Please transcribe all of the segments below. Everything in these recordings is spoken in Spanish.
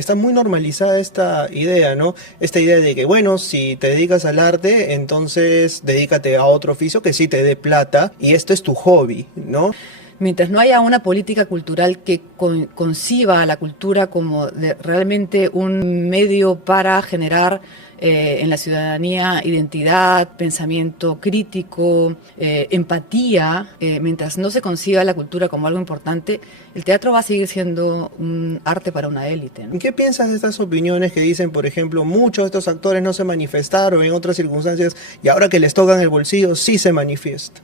Está muy normalizada esta idea, ¿no? Esta idea de que, bueno, si te dedicas al arte, entonces dedícate a otro oficio que sí te dé plata y esto es tu hobby, ¿no? Mientras no haya una política cultural que conciba a la cultura como realmente un medio para generar en la ciudadanía identidad, pensamiento crítico, empatía, mientras no se conciba la cultura como algo importante, el teatro va a seguir siendo un arte para una élite, ¿no? ¿Qué piensas de estas opiniones que dicen, por ejemplo, muchos de estos actores no se manifestaron en otras circunstancias y ahora que les tocan el bolsillo sí se manifiestan?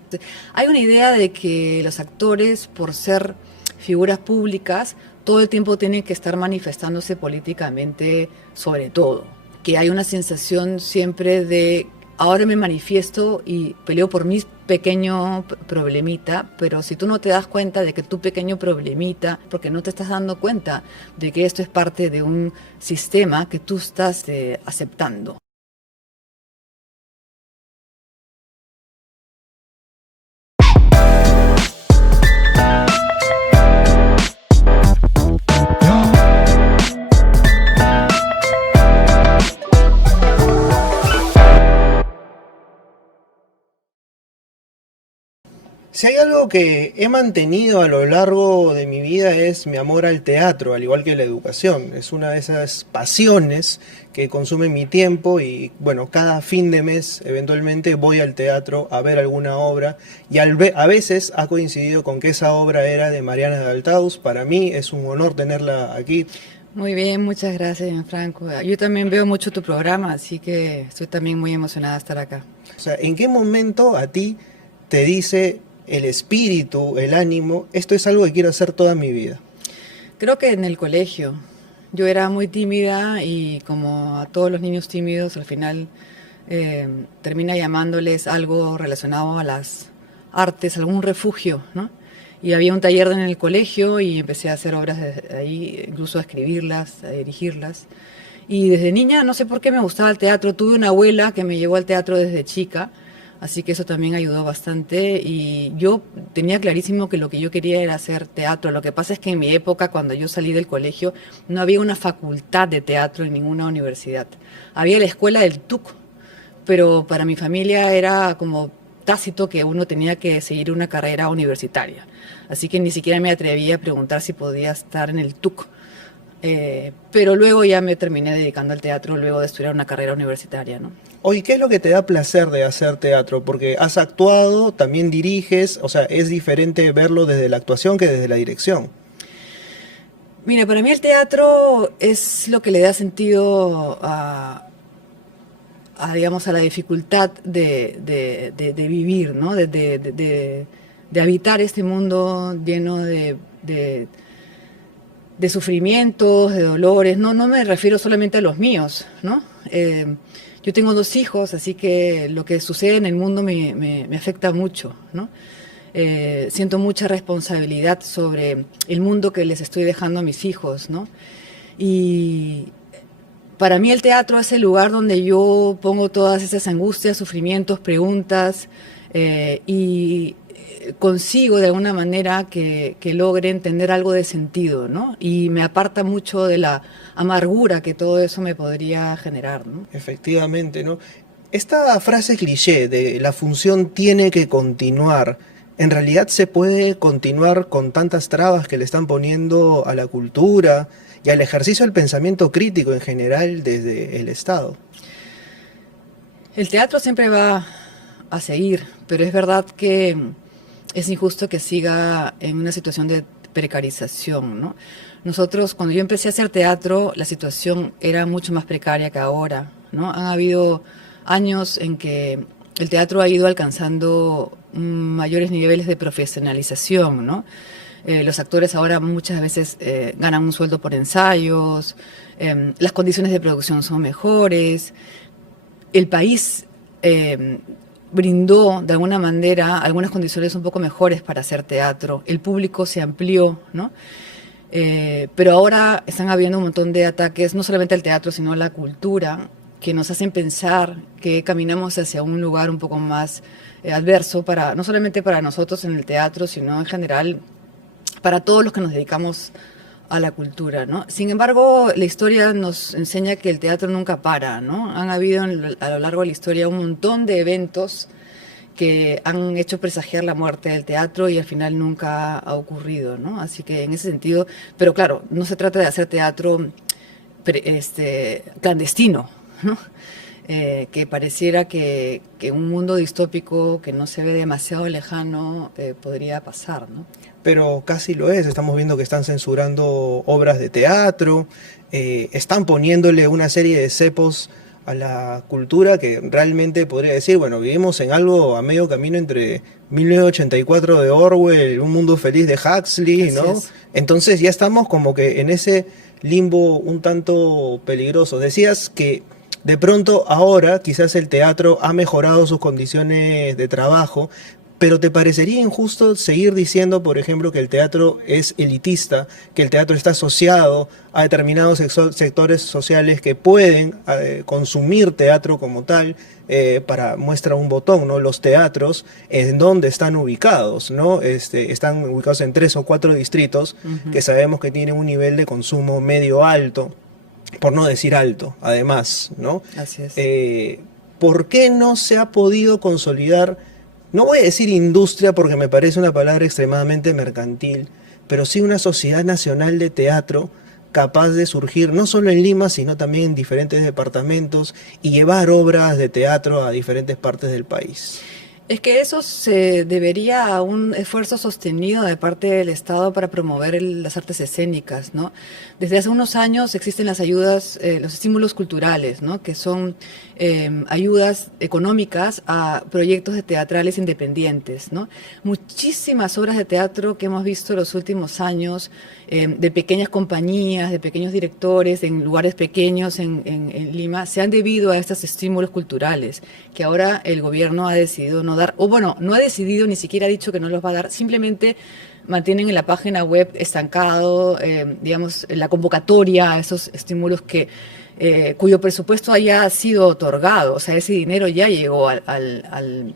Hay una idea de que los actores, por ser figuras públicas, todo el tiempo tienen que estar manifestándose políticamente sobre todo. Que hay una sensación siempre de ahora me manifiesto y peleo por mi pequeño problemita, pero si tú no te das cuenta de que tu pequeño problemita, porque no te estás dando cuenta de que esto es parte de un sistema que tú estás aceptando. Si hay algo que he mantenido a lo largo de mi vida es mi amor al teatro, al igual que la educación. Es una de esas pasiones que consumen mi tiempo y bueno, cada fin de mes eventualmente voy al teatro a ver alguna obra y a veces ha coincidido con que esa obra era de Mariana de Altaus. Para mí es un honor tenerla aquí. Muy bien, muchas gracias, Gianfranco. Yo también veo mucho tu programa, así que estoy también muy emocionada de estar acá. O sea, ¿en qué momento a ti te dice el espíritu, el ánimo, esto es algo que quiero hacer toda mi vida? Creo que en el colegio. Yo era muy tímida y como a todos los niños tímidos, al final termina llamándoles algo relacionado a las artes, algún refugio, ¿no? Y había un taller en el colegio y empecé a hacer obras de ahí, incluso a escribirlas, a dirigirlas. Y desde niña, no sé por qué me gustaba el teatro. Tuve una abuela que me llevó al teatro desde chica, así que eso también ayudó bastante. Y yo tenía clarísimo que lo que yo quería era hacer teatro. Lo que pasa es que en mi época, cuando yo salí del colegio, no había una facultad de teatro en ninguna universidad. Había la escuela del TUC, pero para mi familia era como tácito que uno tenía que seguir una carrera universitaria. Así que ni siquiera me atreví a preguntar si podía estar en el TUC. Pero luego ya me terminé dedicando al teatro luego de estudiar una carrera universitaria, ¿no? Oye, ¿qué es lo que te da placer de hacer teatro? Porque has actuado, también diriges, o sea, es diferente verlo desde la actuación que desde la dirección. Mira, para mí el teatro es lo que le da sentido digamos, a la dificultad de vivir, ¿no? De habitar este mundo lleno de sufrimientos, de dolores. No me refiero solamente a los míos, ¿no? Yo tengo 2 hijos, así que lo que sucede en el mundo me afecta mucho, ¿no? Siento mucha responsabilidad sobre el mundo que les estoy dejando a mis hijos, ¿no? Y para mí el teatro es el lugar donde yo pongo todas esas angustias, sufrimientos, preguntas y consigo de alguna manera que logre entender algo de sentido, ¿no? Y me aparta mucho de la amargura que todo eso me podría generar, ¿no? Efectivamente, ¿no? Esta frase cliché de la función tiene que continuar, ¿en realidad se puede continuar con tantas trabas que le están poniendo a la cultura y al ejercicio del pensamiento crítico en general desde el Estado? El teatro siempre va a seguir, pero es verdad que es injusto que siga en una situación de precarización, ¿no? Nosotros, cuando yo empecé a hacer teatro, la situación era mucho más precaria que ahora, ¿no? Han habido años en que el teatro ha ido alcanzando mayores niveles de profesionalización, ¿no? Los actores ahora muchas veces ganan un sueldo por ensayos, las condiciones de producción son mejores, el país brindó de alguna manera algunas condiciones un poco mejores para hacer teatro, el público se amplió, ¿no? Pero ahora están habiendo un montón de ataques, no solamente al teatro, sino a la cultura, que nos hacen pensar que caminamos hacia un lugar un poco más adverso, no solamente para nosotros en el teatro, sino en general para todos los que nos dedicamos a la cultura, ¿no? Sin embargo, la historia nos enseña que el teatro nunca para, ¿no? Han habido a lo largo de la historia un montón de eventos que han hecho presagiar la muerte del teatro y al final nunca ha ocurrido, ¿no? Así que en ese sentido, pero claro, no se trata de hacer teatro clandestino, ¿no? Que pareciera que un mundo distópico que no se ve demasiado lejano podría pasar, ¿no? Pero casi lo es. Estamos viendo que están censurando obras de teatro, están poniéndole una serie de cepos a la cultura que realmente podría decir, bueno, vivimos en algo a medio camino entre 1984 de Orwell, Un Mundo Feliz de Huxley, Así ¿no? es. Entonces ya estamos como que en ese limbo un tanto peligroso. Decías que de pronto ahora quizás el teatro ha mejorado sus condiciones de trabajo, pero ¿te parecería injusto seguir diciendo, por ejemplo, que el teatro es elitista, que el teatro está asociado a determinados sectores sociales que pueden consumir teatro como tal? Para muestra un botón, ¿no? Los teatros, en donde están ubicados, ¿no? Están ubicados en 3 o 4 distritos que sabemos que tienen un nivel de consumo medio alto, por no decir alto, además, ¿no? Así es. ¿Por qué no se ha podido consolidar? No voy a decir industria porque me parece una palabra extremadamente mercantil, pero sí una sociedad nacional de teatro capaz de surgir no solo en Lima, sino también en diferentes departamentos y llevar obras de teatro a diferentes partes del país. Es que eso se debería a un esfuerzo sostenido de parte del Estado para promover las artes escénicas, ¿no? Desde hace unos años existen las ayudas, los estímulos culturales, ¿no? Que son ayudas económicas a proyectos de teatrales independientes, ¿no? Muchísimas obras de teatro que hemos visto en los últimos años, de pequeñas compañías, de pequeños directores en lugares pequeños en Lima, se han debido a estos estímulos culturales que ahora el gobierno ha decidido no dar, o bueno, no ha decidido, ni siquiera ha dicho que no los va a dar, simplemente mantienen en la página web estancado, digamos, la convocatoria a esos estímulos cuyo presupuesto haya sido otorgado, o sea, ese dinero ya llegó al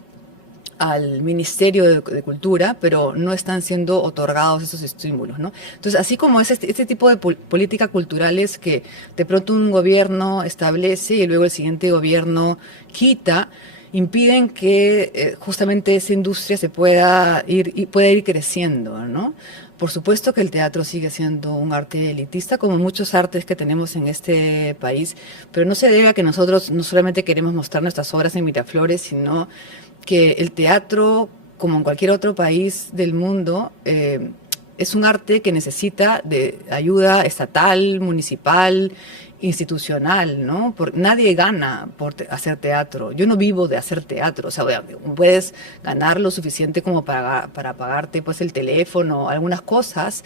Ministerio de Cultura, pero no están siendo otorgados esos estímulos, ¿no? Entonces, así como es este tipo de políticas culturales que de pronto un gobierno establece y luego el siguiente gobierno quita, impiden que justamente esa industria pueda ir creciendo, ¿no? Por supuesto que el teatro sigue siendo un arte elitista, como muchos artes que tenemos en este país, pero no se debe a que nosotros no solamente queremos mostrar nuestras obras en Miraflores, sino que el teatro, como en cualquier otro país del mundo, es un arte que necesita de ayuda estatal, municipal, institucional, ¿no? Nadie gana por hacer teatro. Yo no vivo de hacer teatro. O sea, puedes ganar lo suficiente como para pagarte pues el teléfono, algunas cosas,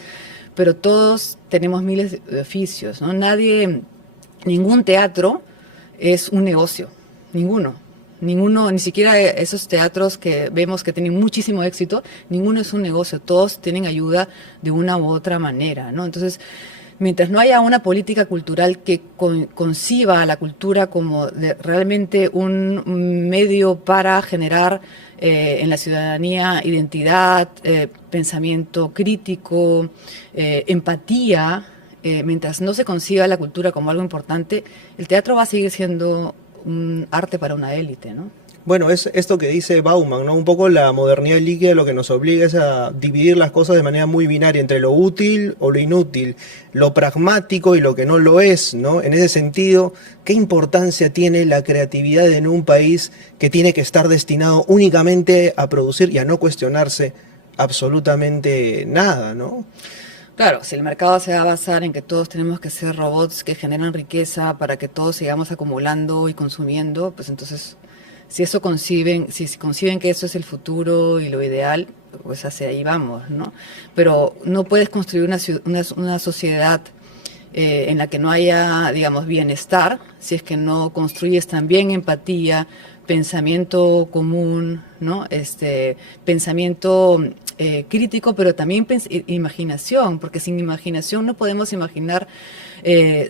pero todos tenemos miles de oficios, ¿no? Ningún teatro es un negocio, ninguno. Ninguno, ni siquiera esos teatros que vemos que tienen muchísimo éxito, ninguno es un negocio, todos tienen ayuda de una u otra manera, ¿no? Entonces, mientras no haya una política cultural que conciba a la cultura como realmente un medio para generar en la ciudadanía identidad, pensamiento crítico, empatía, mientras no se conciba la cultura como algo importante, el teatro va a seguir siendo un arte para una élite, ¿no? Bueno, es esto que dice Bauman, ¿no? Un poco la modernidad líquida lo que nos obliga es a dividir las cosas de manera muy binaria entre lo útil o lo inútil, lo pragmático y lo que no lo es, ¿no? En ese sentido, ¿qué importancia tiene la creatividad en un país que tiene que estar destinado únicamente a producir y a no cuestionarse absolutamente nada, ¿no? Claro, si el mercado se va a basar en que todos tenemos que ser robots que generan riqueza para que todos sigamos acumulando y consumiendo, pues entonces, si conciben que eso es el futuro y lo ideal, pues hacia ahí vamos, ¿no? Pero no puedes construir una sociedad en la que no haya, digamos, bienestar, si es que no construyes también empatía, pensamiento común, ¿no? Pensamiento crítico, pero también imaginación, porque sin imaginación no podemos imaginar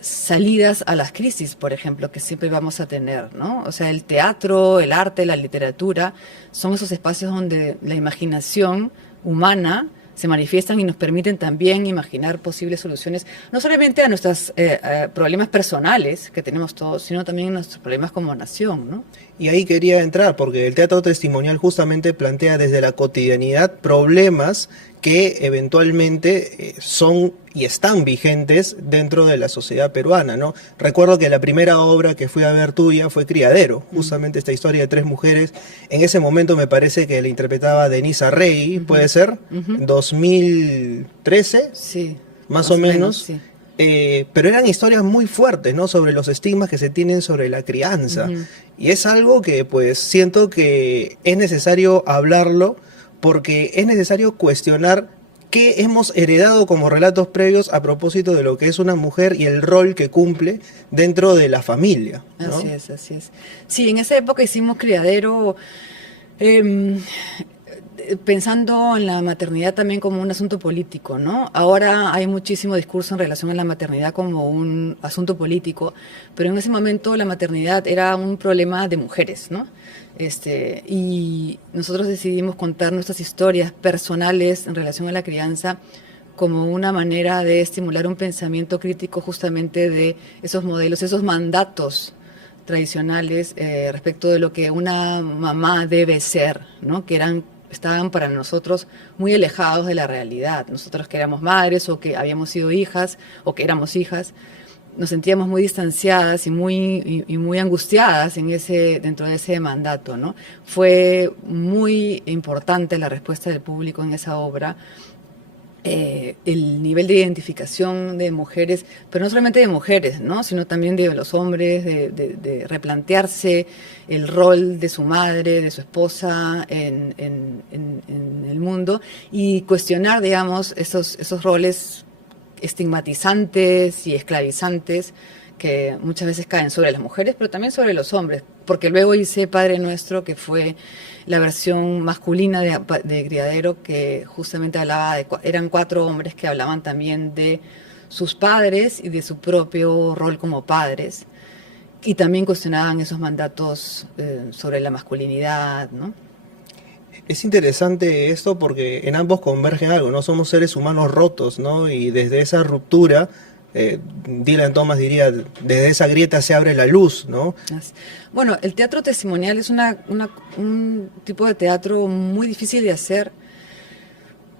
salidas a las crisis, por ejemplo, que siempre vamos a tener, ¿no? O sea, el teatro, el arte, la literatura, son esos espacios donde la imaginación humana se manifiestan y nos permiten también imaginar posibles soluciones, no solamente a nuestros problemas personales que tenemos todos, sino también a nuestros problemas como nación, ¿no? Y ahí quería entrar, porque el teatro testimonial justamente plantea desde la cotidianidad problemas que eventualmente son y están vigentes dentro de la sociedad peruana, ¿no? Recuerdo que la primera obra que fui a ver tuya fue Criadero, justamente esta historia de 3 mujeres. En ese momento me parece que la interpretaba Denise Arrey, ¿puede ser? 2013, Sí, más o menos. sí. Pero eran historias muy fuertes, ¿no? Sobre los estigmas que se tienen sobre la crianza. Y es algo que pues siento que es necesario hablarlo porque es necesario cuestionar qué hemos heredado como relatos previos a propósito de lo que es una mujer y el rol que cumple dentro de la familia, ¿no? Así es, así es. Sí, en esa época hicimos Criadero em, pensando en la maternidad también como un asunto político, ¿no? Ahora hay muchísimo discurso en relación a la maternidad como un asunto político, pero en ese momento la maternidad era un problema de mujeres, ¿no? Y nosotros decidimos contar nuestras historias personales en relación a la crianza como una manera de estimular un pensamiento crítico justamente de esos modelos, esos mandatos tradicionales respecto de lo que una mamá debe ser, ¿no? Que estaban para nosotros muy alejados de la realidad. Nosotros que éramos madres o que habíamos sido hijas o que éramos hijas, nos sentíamos muy distanciadas y muy angustiadas dentro de ese mandato, ¿no? Fue muy importante la respuesta del público en esa obra. El nivel de identificación de mujeres, pero no solamente de mujeres, ¿no? Sino también de los hombres, de replantearse el rol de su madre, de su esposa en el mundo y cuestionar, digamos, esos roles estigmatizantes y esclavizantes que muchas veces caen sobre las mujeres, pero también sobre los hombres, porque luego hice Padre Nuestro, que fue la versión masculina de Criadero, que justamente eran 4 hombres que hablaban también de sus padres y de su propio rol como padres, y también cuestionaban esos mandatos sobre la masculinidad, ¿no? Es interesante esto porque en ambos converge algo, ¿no? Somos seres humanos rotos, ¿no? Y desde esa ruptura, Dylan Thomas diría, desde esa grieta se abre la luz, ¿no? Bueno, el teatro testimonial es un tipo de teatro muy difícil de hacer,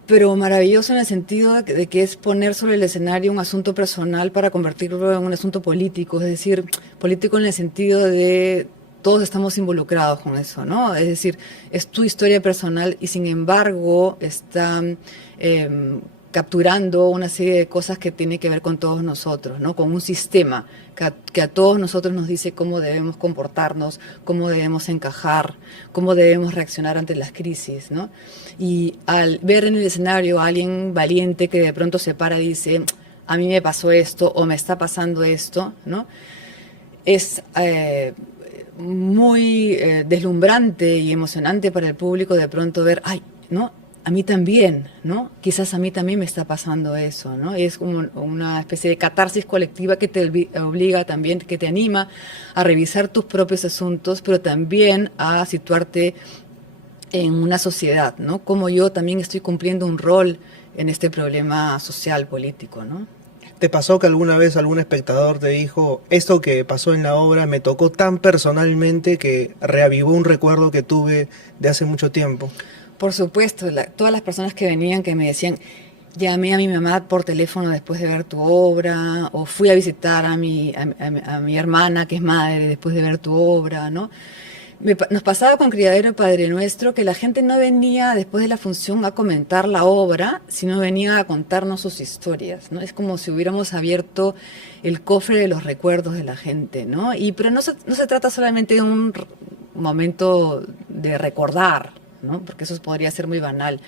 pero maravilloso en el sentido de que es poner sobre el escenario un asunto personal para convertirlo en un asunto político, es decir, político en el sentido de todos estamos involucrados con eso, ¿no? Es decir, es tu historia personal y sin embargo está capturando una serie de cosas que tienen que ver con todos nosotros, ¿no? Con un sistema que a todos nosotros nos dice cómo debemos comportarnos, cómo debemos encajar, cómo debemos reaccionar ante las crisis, ¿no? Y al ver en el escenario a alguien valiente que de pronto se para y dice, a mí me pasó esto o me está pasando esto, ¿no? Es muy deslumbrante y emocionante para el público de pronto ver, ay, ¿no? A mí también, ¿no? Quizás a mí también me está pasando eso, ¿no? Es como una especie de catarsis colectiva que te obliga también, que te anima a revisar tus propios asuntos, pero también a situarte en una sociedad, ¿no? Como yo también estoy cumpliendo un rol en este problema social, político, ¿no? ¿Te pasó que alguna vez algún espectador te dijo, esto que pasó en la obra me tocó tan personalmente que reavivó un recuerdo que tuve de hace mucho tiempo? Por supuesto, todas las personas que venían que me decían, llamé a mi mamá por teléfono después de ver tu obra, o fui a visitar a mi hermana que es madre después de ver tu obra, ¿no? Nos pasaba con Criadero y Padre Nuestro que la gente no venía después de la función a comentar la obra, sino venía a contarnos sus historias, ¿no? Es como si hubiéramos abierto el cofre de los recuerdos de la gente, ¿no? Pero no se trata solamente de un momento de recordar, ¿no? Porque eso podría ser muy banal,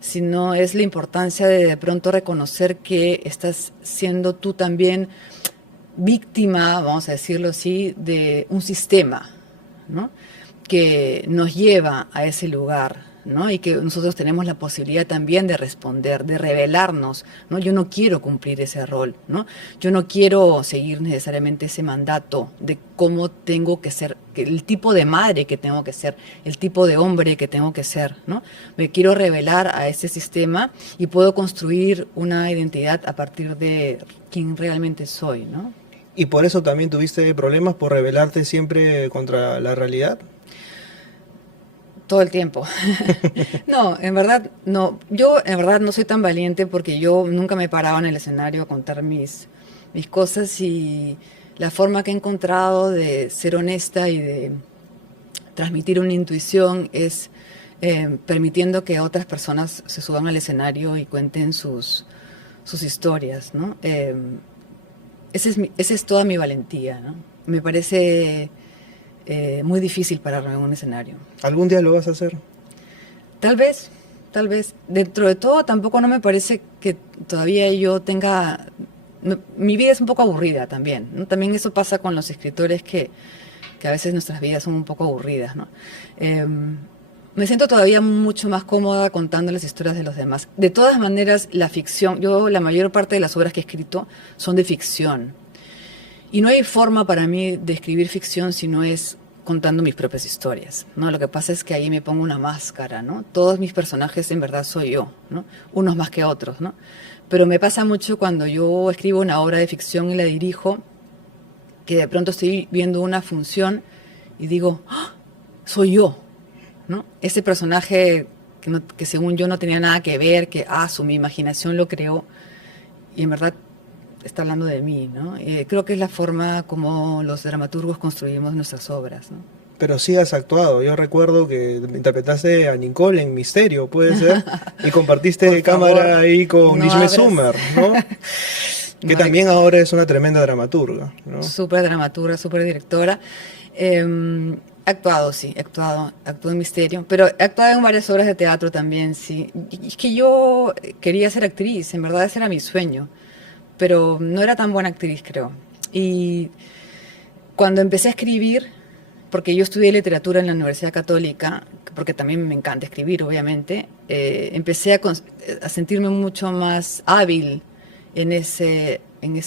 sino es la importancia de pronto reconocer que estás siendo tú también víctima, vamos a decirlo así, de un sistema, ¿no? Que nos lleva a ese lugar ¿no? Y que nosotros tenemos la posibilidad también de responder, de revelarnos, ¿no? Yo no quiero cumplir ese rol, ¿no? Yo no quiero seguir necesariamente ese mandato de cómo tengo que ser, el tipo de madre que tengo que ser, el tipo de hombre que tengo que ser, ¿no? Me quiero revelar a ese sistema y puedo construir una identidad a partir de quién realmente soy, ¿no? ¿Y por eso también tuviste problemas por rebelarte siempre contra la realidad? Todo el tiempo. No, en verdad, no. Yo en verdad no soy tan valiente porque yo nunca me paraba en el escenario a contar mis cosas, y la forma que he encontrado de ser honesta y de transmitir una intuición es permitiendo que otras personas se suban al escenario y cuenten sus historias, ¿no? Esa es toda mi valentía, ¿no? Me parece muy difícil pararme en un escenario. ¿Algún día lo vas a hacer? Tal vez, tal vez. Dentro de todo, tampoco no me parece que todavía yo tenga... Mi vida es un poco aburrida también, ¿no? También eso pasa con los escritores que a veces nuestras vidas son un poco aburridas, ¿no? Me siento todavía mucho más cómoda contando las historias de los demás. De todas maneras, la ficción, la mayor parte de las obras que he escrito son de ficción. Y no hay forma para mí de escribir ficción si no es contando mis propias historias, ¿no? Lo que pasa es que ahí me pongo una máscara, ¿no? Todos mis personajes en verdad soy yo, ¿no? Unos más que otros, ¿no? Pero me pasa mucho cuando yo escribo una obra de ficción y la dirijo, que de pronto estoy viendo una función y digo, ¡ah! Soy yo, ¿no? Ese personaje que según yo no tenía nada que ver, que mi imaginación lo creó, y en verdad está hablando de mí, ¿no? Creo que es la forma como los dramaturgos construimos nuestras obras, ¿no? Pero sí has actuado. Yo recuerdo que interpretaste a Nicole en Misterio, ¿puede ser? Y compartiste Por cámara favor, ahí con no Isme abras. Summer, ¿no? Que No, también ahora es una tremenda dramaturga, ¿no? súper dramaturga, súper directora. He actuado, sí, actuado en Misterio, pero he actuado en varias obras de teatro también, sí. Y es que yo quería ser actriz, en verdad ese era mi sueño, pero no era tan buena actriz, creo. Y cuando empecé a escribir, porque yo estudié literatura en la Universidad Católica, porque también me encanta escribir, obviamente, empecé a sentirme mucho más hábil en ese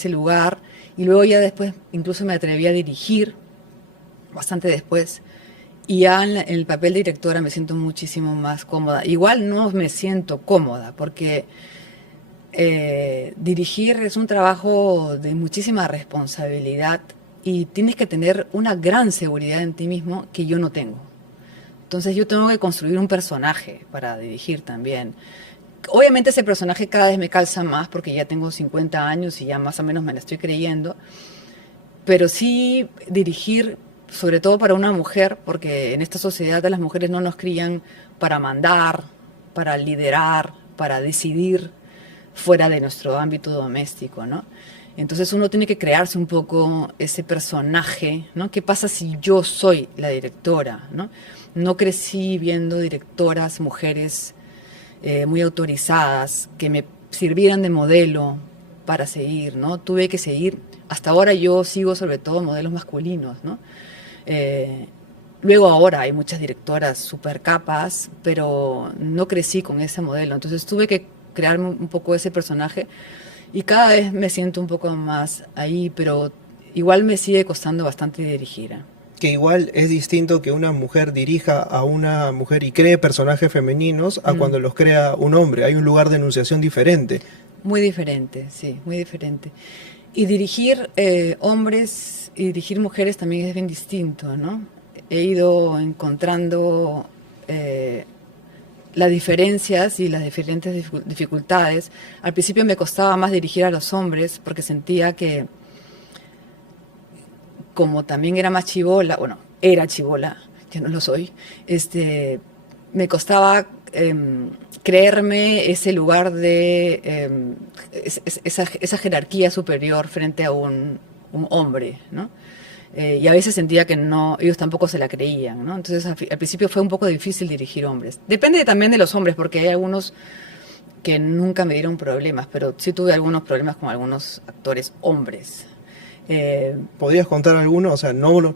lugar, y luego ya después incluso me atreví a dirigir, bastante después, y ya en el papel de directora me siento muchísimo más cómoda. Igual no me siento cómoda, porque dirigir es un trabajo de muchísima responsabilidad y tienes que tener una gran seguridad en ti mismo que yo no tengo. Entonces yo tengo que construir un personaje para dirigir también. Obviamente ese personaje cada vez me calza más porque ya tengo 50 años y ya más o menos me la estoy creyendo, pero sí dirigir, sobre todo para una mujer, porque en esta sociedad las mujeres no nos crían para mandar, para liderar, para decidir fuera de nuestro ámbito doméstico, ¿no? Entonces uno tiene que crearse un poco ese personaje, ¿no? ¿Qué pasa si yo soy la directora, ¿no? No crecí viendo directoras, mujeres muy autorizadas, que me sirvieran de modelo para seguir, ¿no? Tuve que seguir, hasta ahora yo sigo sobre todo modelos masculinos, ¿no? Luego ahora hay muchas directoras súper capas, pero no crecí con ese modelo, entonces tuve que crearme un poco ese personaje y cada vez me siento un poco más ahí, pero igual me sigue costando bastante dirigir, ¿eh? Que igual es distinto que una mujer dirija a una mujer y cree personajes femeninos a cuando los crea un hombre. Hay un lugar de enunciación diferente. Muy diferente, sí, muy diferente. Y dirigir hombres y dirigir mujeres también es bien distinto, ¿no? He ido encontrando las diferencias y las diferentes dificultades. Al principio me costaba más dirigir a los hombres porque sentía que, como también era más chibola, bueno, era chibola, ya no lo soy, me costaba creerme ese lugar de esa jerarquía superior frente a un hombre, ¿no? Y a veces sentía que no, ellos tampoco se la creían, ¿no? Entonces al principio fue un poco difícil dirigir hombres. Depende también de los hombres, porque hay algunos que nunca me dieron problemas, pero sí tuve algunos problemas con algunos actores hombres. ¿Podrías contar alguno? O sea, no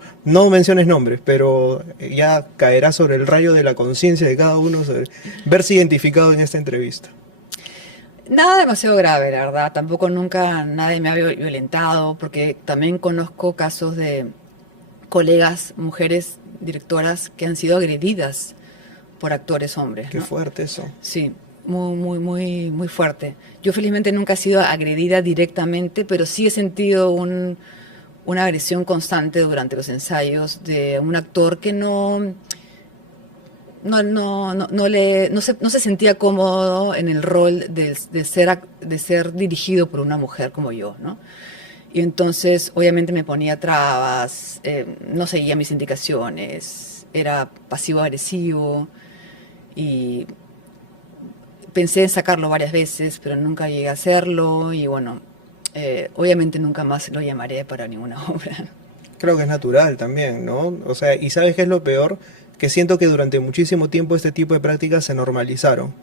menciones nombres, pero ya caerá sobre el rayo de la conciencia de cada uno, sobre verse identificado en esta entrevista. Nada demasiado grave, la verdad. Tampoco nunca nadie me ha violentado, porque también conozco casos de colegas, mujeres directoras que han sido agredidas por actores hombres, Qué ¿no? fuerte eso. Sí, muy fuerte. Yo felizmente nunca he sido agredida directamente, pero sí he sentido una agresión constante durante los ensayos de un actor que no se sentía cómodo en el rol de ser dirigido por una mujer como yo, ¿no? Y entonces obviamente me ponía trabas, no seguía mis indicaciones, era pasivo-agresivo y pensé en sacarlo varias veces, pero nunca llegué a hacerlo y bueno, obviamente nunca más lo llamaré para ninguna obra. Creo que es natural también, ¿no? O sea, ¿y sabes qué es lo peor? Que siento que durante muchísimo tiempo este tipo de prácticas se normalizaron.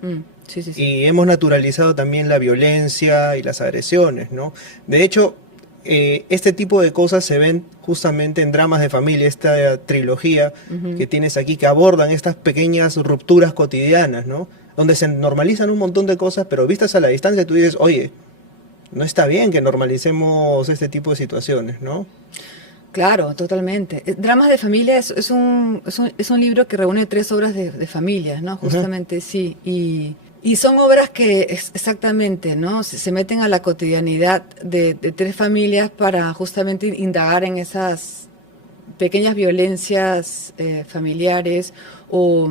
Sí, sí, sí. Y hemos naturalizado también la violencia y las agresiones, ¿no? De hecho, este tipo de cosas se ven justamente en dramas de familia, esta trilogía que tienes aquí, que abordan estas pequeñas rupturas cotidianas, ¿no? Donde se normalizan un montón de cosas, pero vistas a la distancia tú dices, oye, no está bien que normalicemos este tipo de situaciones, ¿no? Claro, totalmente. Dramas de familia es un libro que reúne tres obras de familias, ¿no? Ujú. Justamente, sí. Y son obras que exactamente, ¿no? Se meten a la cotidianidad de tres familias para justamente indagar en esas pequeñas violencias familiares o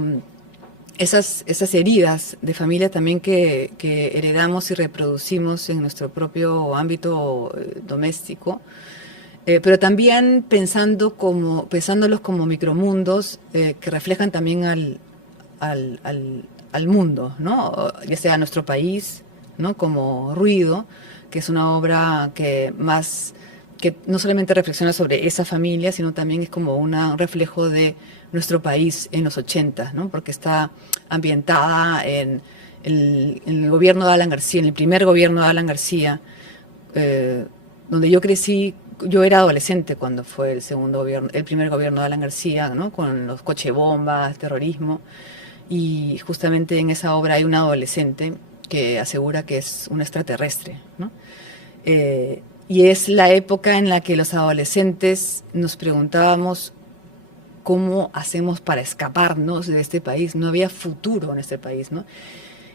esas heridas de familia también que heredamos y reproducimos en nuestro propio ámbito doméstico. Pero también pensándolos como micromundos que reflejan también al mundo, ¿no? Ya sea nuestro país, ¿no? Como Ruido, que es una obra que no solamente reflexiona sobre esa familia, sino también es como un reflejo de nuestro país en los 80, ¿no? Porque está ambientada en el gobierno de Alan García, en el primer gobierno de Alan García, donde yo crecí. Yo era adolescente cuando fue el primer gobierno de Alan García, ¿no? Con los cochebombas, terrorismo, y justamente en esa obra hay una adolescente que asegura que es un extraterrestre, ¿no? Y es la época en la que los adolescentes nos preguntábamos cómo hacemos para escaparnos de este país. No había futuro en este país, ¿no?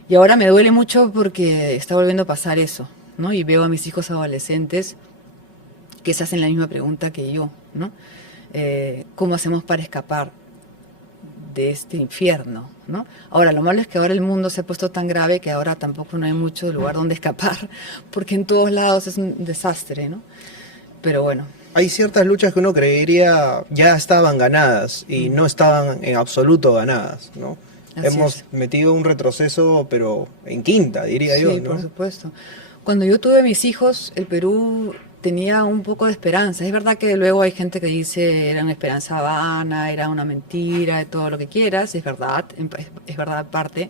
Y ahora me duele mucho porque está volviendo a pasar eso, ¿no? Y veo a mis hijos adolescentes que se hacen la misma pregunta que yo, ¿no? ¿Cómo hacemos para escapar de este infierno, ¿no? Ahora, lo malo es que ahora el mundo se ha puesto tan grave que ahora tampoco no hay mucho lugar donde escapar, porque en todos lados es un desastre, ¿no? Pero bueno. Hay ciertas luchas que uno creería ya estaban ganadas y Mm, no estaban en absoluto ganadas, ¿no? así Hemos es. metido un retroceso, pero en quinta, diría yo, Sí, por ¿no? supuesto. Cuando yo tuve mis hijos, el Perú tenía un poco de esperanza. Es verdad que luego hay gente que dice era una esperanza vana, era una mentira, de todo lo que quieras, es verdad, es verdad aparte.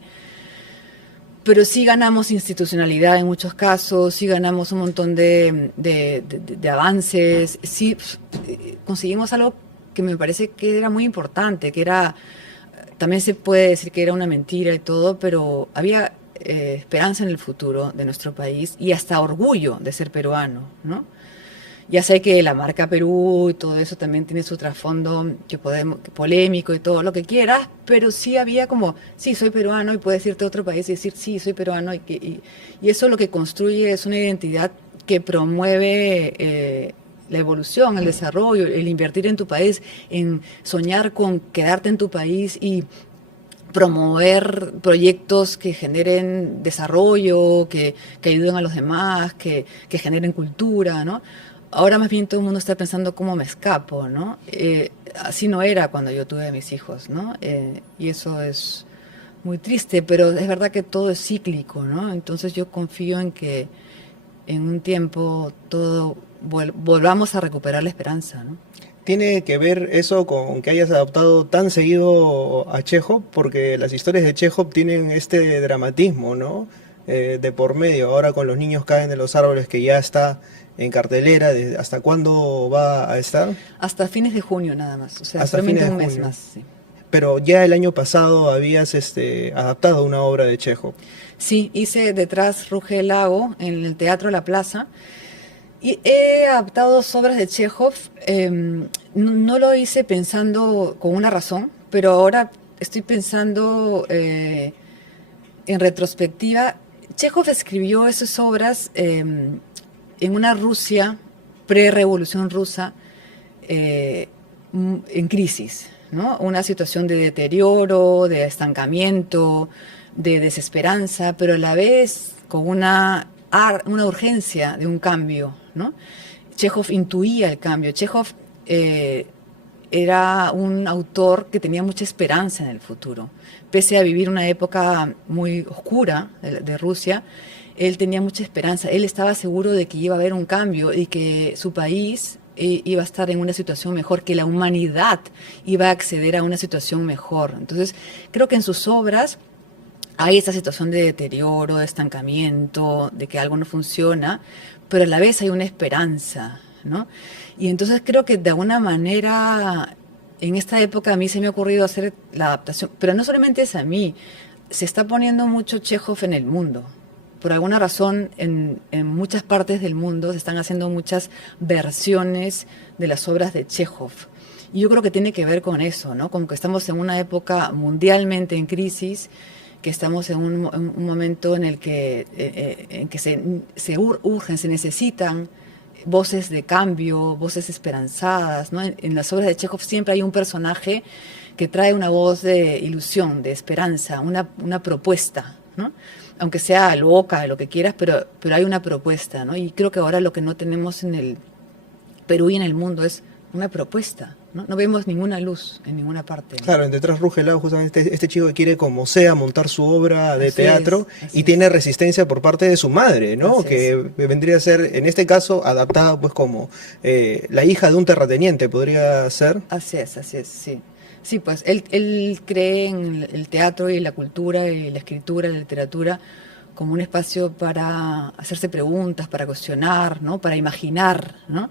Pero sí ganamos institucionalidad en muchos casos, sí ganamos un montón de avances, sí conseguimos algo que me parece que era muy importante, que era, también se puede decir que era una mentira y todo, pero había esperanza en el futuro de nuestro país y hasta orgullo de ser peruano, ¿no? Ya sé que la marca Perú y todo eso también tiene su trasfondo que polémico y todo lo que quieras, pero sí había como, sí, soy peruano y puedes irte a otro país y decir, sí, soy peruano. Y eso lo que construye es una identidad que promueve la evolución, el desarrollo, el invertir en tu país, en soñar con quedarte en tu país y promover proyectos que generen desarrollo, que ayuden a los demás, que generen cultura, ¿no? Ahora más bien todo el mundo está pensando cómo me escapo, ¿no? Así no era cuando yo tuve a mis hijos, ¿no? Y eso es muy triste, pero es verdad que todo es cíclico, ¿no? Entonces yo confío en que en un tiempo todo volvamos a recuperar la esperanza, ¿no? Tiene que ver eso con que hayas adaptado tan seguido a Chekhov, porque las historias de Chekhov tienen este dramatismo, ¿no? De por medio. Ahora con los niños caen de los árboles, que ya está en cartelera. ¿Hasta cuándo va a estar? Hasta fines de junio nada más, o sea, Hasta solamente fines de un mes junio. más, sí. Pero ya el año pasado habías adaptado una obra de Chekhov. Sí, hice Detrás ruge el lago en el Teatro La Plaza y he adaptado dos obras de Chekhov. No lo hice pensando con una razón, pero ahora estoy pensando en retrospectiva. Chekhov escribió esas obras en una Rusia, pre-revolución rusa, eh, en crisis, ¿no? Una situación de deterioro, de estancamiento, de desesperanza, pero a la vez con una urgencia de un cambio, ¿no? Chekhov intuía el cambio. Chekhov eh, era un autor que tenía mucha esperanza en el futuro. Pese a vivir una época muy oscura de Rusia, él tenía mucha esperanza. Él estaba seguro de que iba a haber un cambio y que su país iba a estar en una situación mejor, que la humanidad iba a acceder a una situación mejor. Entonces, creo que en sus obras hay esta situación de deterioro, de estancamiento, de que algo no funciona, pero a la vez hay una esperanza, ¿no? Y entonces creo que de alguna manera en esta época a mí se me ha ocurrido hacer la adaptación, pero no solamente es a mí, se está poniendo mucho Chekhov en el mundo. Por alguna razón, en muchas partes del mundo se están haciendo muchas versiones de las obras de Chekhov. Y yo creo que tiene que ver con eso, ¿no? Como que estamos en una época mundialmente en crisis, que estamos en un momento en que urgen, se necesitan voces de cambio, voces esperanzadas, ¿no? En las obras de Chekhov siempre hay un personaje que trae una voz de ilusión, de esperanza, una propuesta, ¿no? Aunque sea loca, lo que quieras, pero hay una propuesta, ¿no? Y creo que ahora lo que no tenemos en el Perú y en el mundo es una propuesta, ¿no? No vemos ninguna luz en ninguna parte, ¿no? Claro, en Detrás ruge el lago, justamente este chico que quiere como sea montar su obra de Así es, teatro y así es, tiene resistencia por parte de su madre, ¿no? así es. Que vendría a ser, en este caso, adaptada pues como la hija de un terrateniente, podría ser. Así es, sí. Sí, pues él cree en el teatro y la cultura y la escritura, la literatura como un espacio para hacerse preguntas, para cuestionar, ¿no? Para imaginar, ¿no?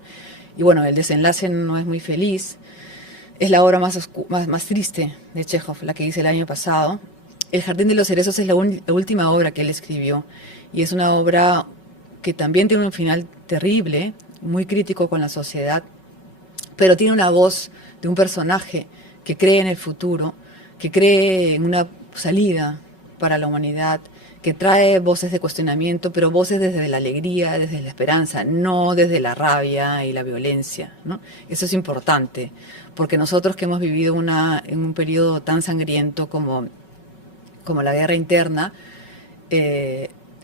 Y bueno, el desenlace no es muy feliz. Es la obra más triste de Chekhov, la que hice el año pasado. El Jardín de los Cerezos es la última obra que él escribió y es una obra que también tiene un final terrible, muy crítico con la sociedad, pero tiene una voz de un personaje que cree en el futuro, que cree en una salida para la humanidad, que trae voces de cuestionamiento, pero voces desde la alegría, desde la esperanza, no desde la rabia y la violencia, ¿no? Eso es importante, porque nosotros que hemos vivido en un periodo tan sangriento como la guerra interna,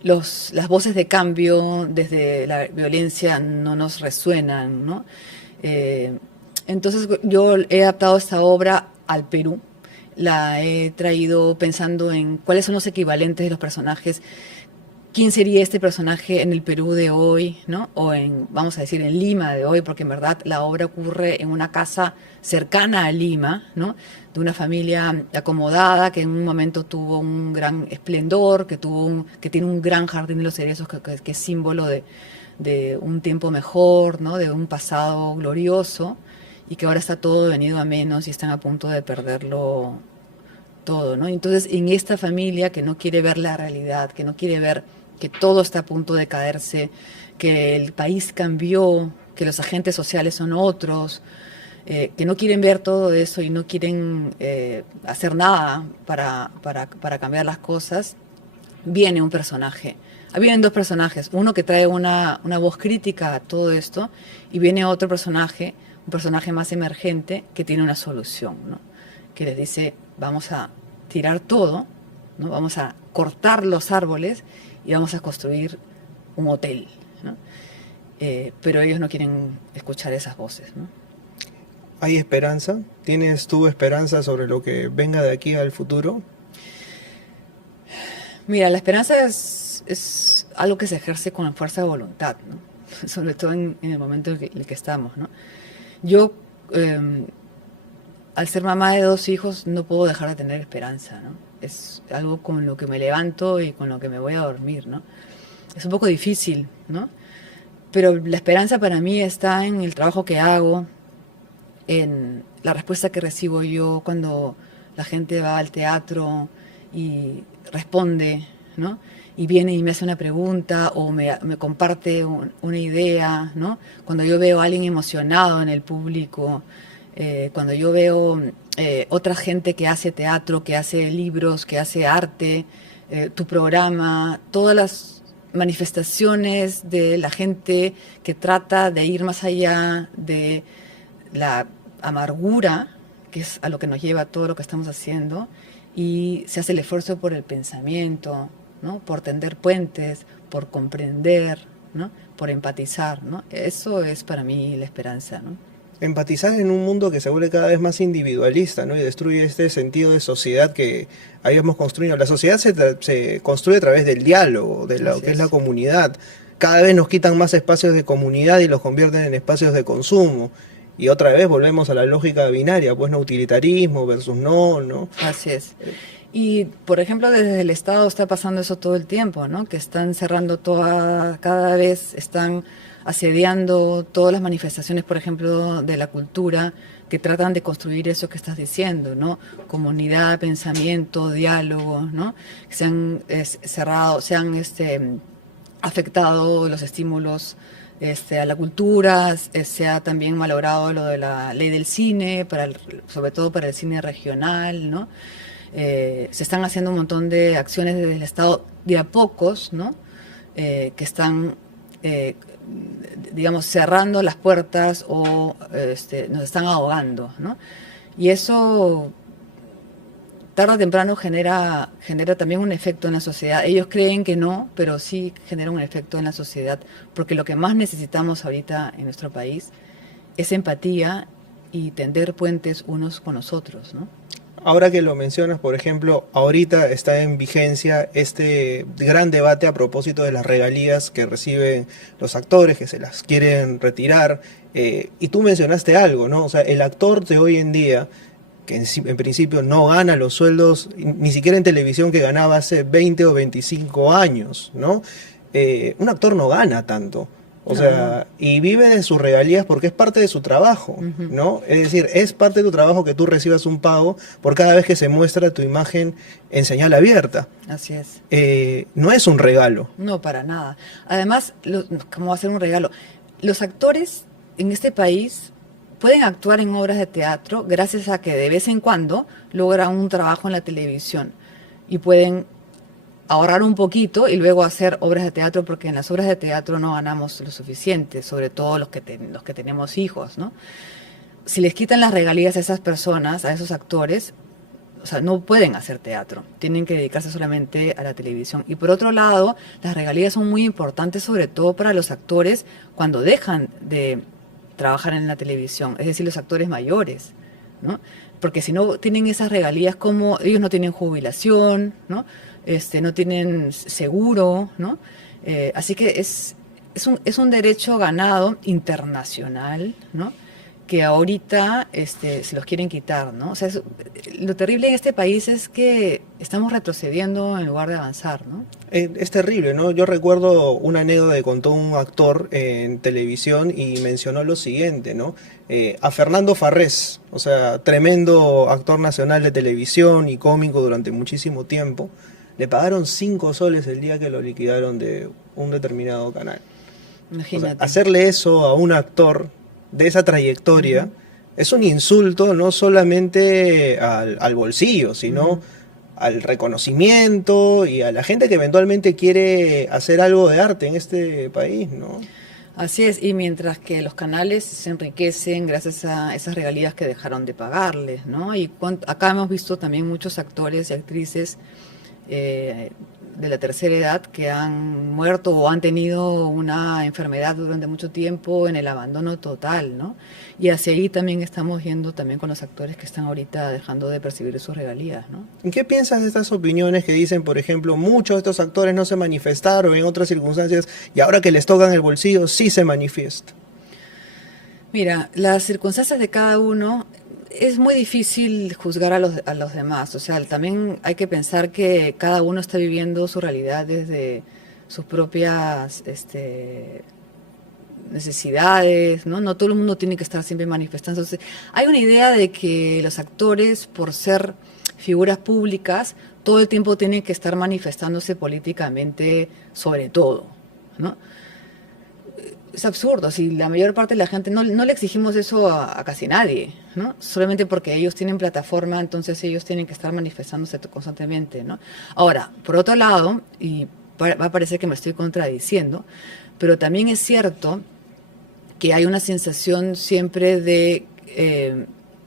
las voces de cambio desde la violencia no nos resuenan, ¿no? Eh, entonces yo he adaptado esta obra al Perú, la he traído pensando en cuáles son los equivalentes de los personajes, quién sería este personaje en el Perú de hoy, ¿no? O en, vamos a decir, en Lima de hoy, porque en verdad la obra ocurre en una casa cercana a Lima, ¿no? De una familia acomodada que en un momento tuvo un gran esplendor, que tiene un gran jardín de los cerezos que es símbolo de un tiempo mejor, ¿no? De un pasado glorioso y que ahora está todo venido a menos y están a punto de perderlo todo, ¿no? Entonces, en esta familia que no quiere ver la realidad, que no quiere ver que todo está a punto de caerse, que el país cambió, que los agentes sociales son otros, que no quieren ver todo eso y no quieren hacer nada para cambiar las cosas, viene un personaje. Vienen dos personajes, uno que trae una voz crítica a todo esto y viene otro personaje, un personaje más emergente que tiene una solución, ¿no? Que les dice, vamos a tirar todo, ¿no? Vamos a cortar los árboles y vamos a construir un hotel, ¿no? Pero ellos no quieren escuchar esas voces, ¿no? ¿Hay esperanza? ¿Tienes tú esperanza sobre lo que venga de aquí al futuro? Mira, la esperanza es algo que se ejerce con fuerza de voluntad, ¿no? Sobre todo en el momento en el que estamos, ¿no? Yo, al ser mamá de dos hijos, no puedo dejar de tener esperanza, ¿no? Es algo con lo que me levanto y con lo que me voy a dormir, ¿no? Es un poco difícil, ¿no? Pero la esperanza para mí está en el trabajo que hago, en la respuesta que recibo yo cuando la gente va al teatro y responde, ¿no? Y viene y me hace una pregunta o me comparte una idea, ¿no? Cuando yo veo a alguien emocionado en el público, cuando yo veo otra gente que hace teatro, que hace libros, que hace arte, tu programa, todas las manifestaciones de la gente que trata de ir más allá de la amargura, que es a lo que nos lleva todo lo que estamos haciendo, y se hace el esfuerzo por el pensamiento, ¿no? Por tender puentes, por comprender, ¿no? Por empatizar, ¿no? Eso es para mí la esperanza, ¿no? Empatizar en un mundo que se vuelve cada vez más individualista, ¿no? Y destruye este sentido de sociedad que habíamos construido. La sociedad se construye a través del diálogo, de lo Así que es la es. comunidad. Cada vez nos quitan más espacios de comunidad y los convierten en espacios de consumo. Y otra vez volvemos a la lógica binaria, pues no, utilitarismo versus no, ¿no? Así es. Y, por ejemplo, desde el Estado está pasando eso todo el tiempo, ¿no? Que están cerrando cada vez están asediando todas las manifestaciones, por ejemplo, de la cultura, que tratan de construir eso que estás diciendo, ¿no? Comunidad, pensamiento, diálogo, ¿no? Se han cerrado, se han afectado los estímulos a la cultura, se ha también malogrado lo de la ley del cine, sobre todo para el cine regional, ¿no? Se están haciendo un montón de acciones desde el Estado de a pocos, ¿no? Que están, digamos, cerrando las puertas o nos están ahogando, ¿no? Y eso tarde o temprano genera también un efecto en la sociedad. Ellos creen que no, pero sí genera un efecto en la sociedad, porque lo que más necesitamos ahorita en nuestro país es empatía y tender puentes unos con los otros, ¿no? Ahora que lo mencionas, por ejemplo, ahorita está en vigencia este gran debate a propósito de las regalías que reciben los actores, que se las quieren retirar. Y tú mencionaste algo, ¿no? O sea, el actor de hoy en día, que en principio no gana los sueldos, ni siquiera en televisión que ganaba hace 20 o 25 años, ¿no? Un actor no gana tanto. O No, sea, y vive de sus regalías porque es parte de su trabajo, ¿no? Es decir, es parte de tu trabajo que tú recibas un pago por cada vez que se muestra tu imagen en señal abierta. así es. No es un regalo. No, para nada. Además, ¿cómo va a ser un regalo? Los actores en este país pueden actuar en obras de teatro gracias a que de vez en cuando logran un trabajo en la televisión y pueden ahorrar un poquito y luego hacer obras de teatro, porque en las obras de teatro no ganamos lo suficiente, sobre todo los que tenemos hijos, ¿no? Si les quitan las regalías a esas personas, a esos actores, o sea, no pueden hacer teatro, tienen que dedicarse solamente a la televisión. Y por otro lado, las regalías son muy importantes, sobre todo para los actores cuando dejan de trabajar en la televisión, es decir, los actores mayores, ¿no? Porque si no tienen esas regalías, como ellos no tienen jubilación, ¿no? No tienen seguro, ¿no? Así que es un derecho ganado internacional, ¿no? Que ahorita se los quieren quitar, ¿no? O sea, lo terrible en este país es que estamos retrocediendo en lugar de avanzar, ¿no? Es terrible, ¿no? Yo recuerdo una anécdota que contó un actor en televisión y mencionó lo siguiente, ¿no? A Fernando Farrés, o sea, tremendo actor nacional de televisión y cómico durante muchísimo tiempo, le pagaron 5 soles el día que lo liquidaron de un determinado canal. Imagínate. O sea, hacerle eso a un actor de esa trayectoria es un insulto no solamente al bolsillo, sino al reconocimiento y a la gente que eventualmente quiere hacer algo de arte en este país, ¿no? Así es, y mientras que los canales se enriquecen gracias a esas regalías que dejaron de pagarles, ¿no? Y acá hemos visto también muchos actores y actrices de la tercera edad que han muerto o han tenido una enfermedad durante mucho tiempo en el abandono total, ¿no? Y hacia ahí también estamos yendo también con los actores que están ahorita dejando de percibir sus regalías, ¿no? ¿Qué piensas de estas opiniones que dicen, por ejemplo, muchos de estos actores no se manifestaron en otras circunstancias y ahora que les tocan el bolsillo sí se manifiestan? Mira, las circunstancias de cada uno es muy difícil juzgar a los demás. O sea, también hay que pensar que cada uno está viviendo su realidad desde sus propias necesidades, ¿no? No todo el mundo tiene que estar siempre manifestándose. Hay una idea de que los actores, por ser figuras públicas, todo el tiempo tienen que estar manifestándose políticamente sobre todo, ¿no? Es absurdo, si la mayor parte de la gente no le exigimos eso a casi nadie, ¿no? Solamente porque ellos tienen plataforma, entonces ellos tienen que estar manifestándose constantemente, ¿no? Ahora, por otro lado, y va a parecer que me estoy contradiciendo, pero también es cierto que hay una sensación siempre de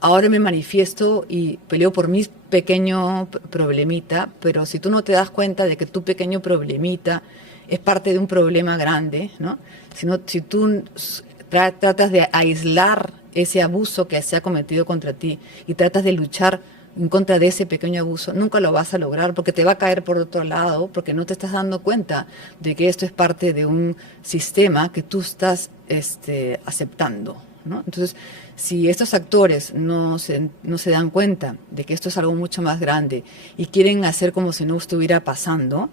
ahora me manifiesto y peleo por mi pequeño problemita, pero si tú no te das cuenta de que tu pequeño problemita es parte de un problema grande, ¿no? Si tú tratas de aislar ese abuso que se ha cometido contra ti y tratas de luchar en contra de ese pequeño abuso, nunca lo vas a lograr porque te va a caer por otro lado, porque no te estás dando cuenta de que esto es parte de un sistema que tú estás aceptando, ¿no? Entonces, si estos actores no se dan cuenta de que esto es algo mucho más grande y quieren hacer como si no estuviera pasando,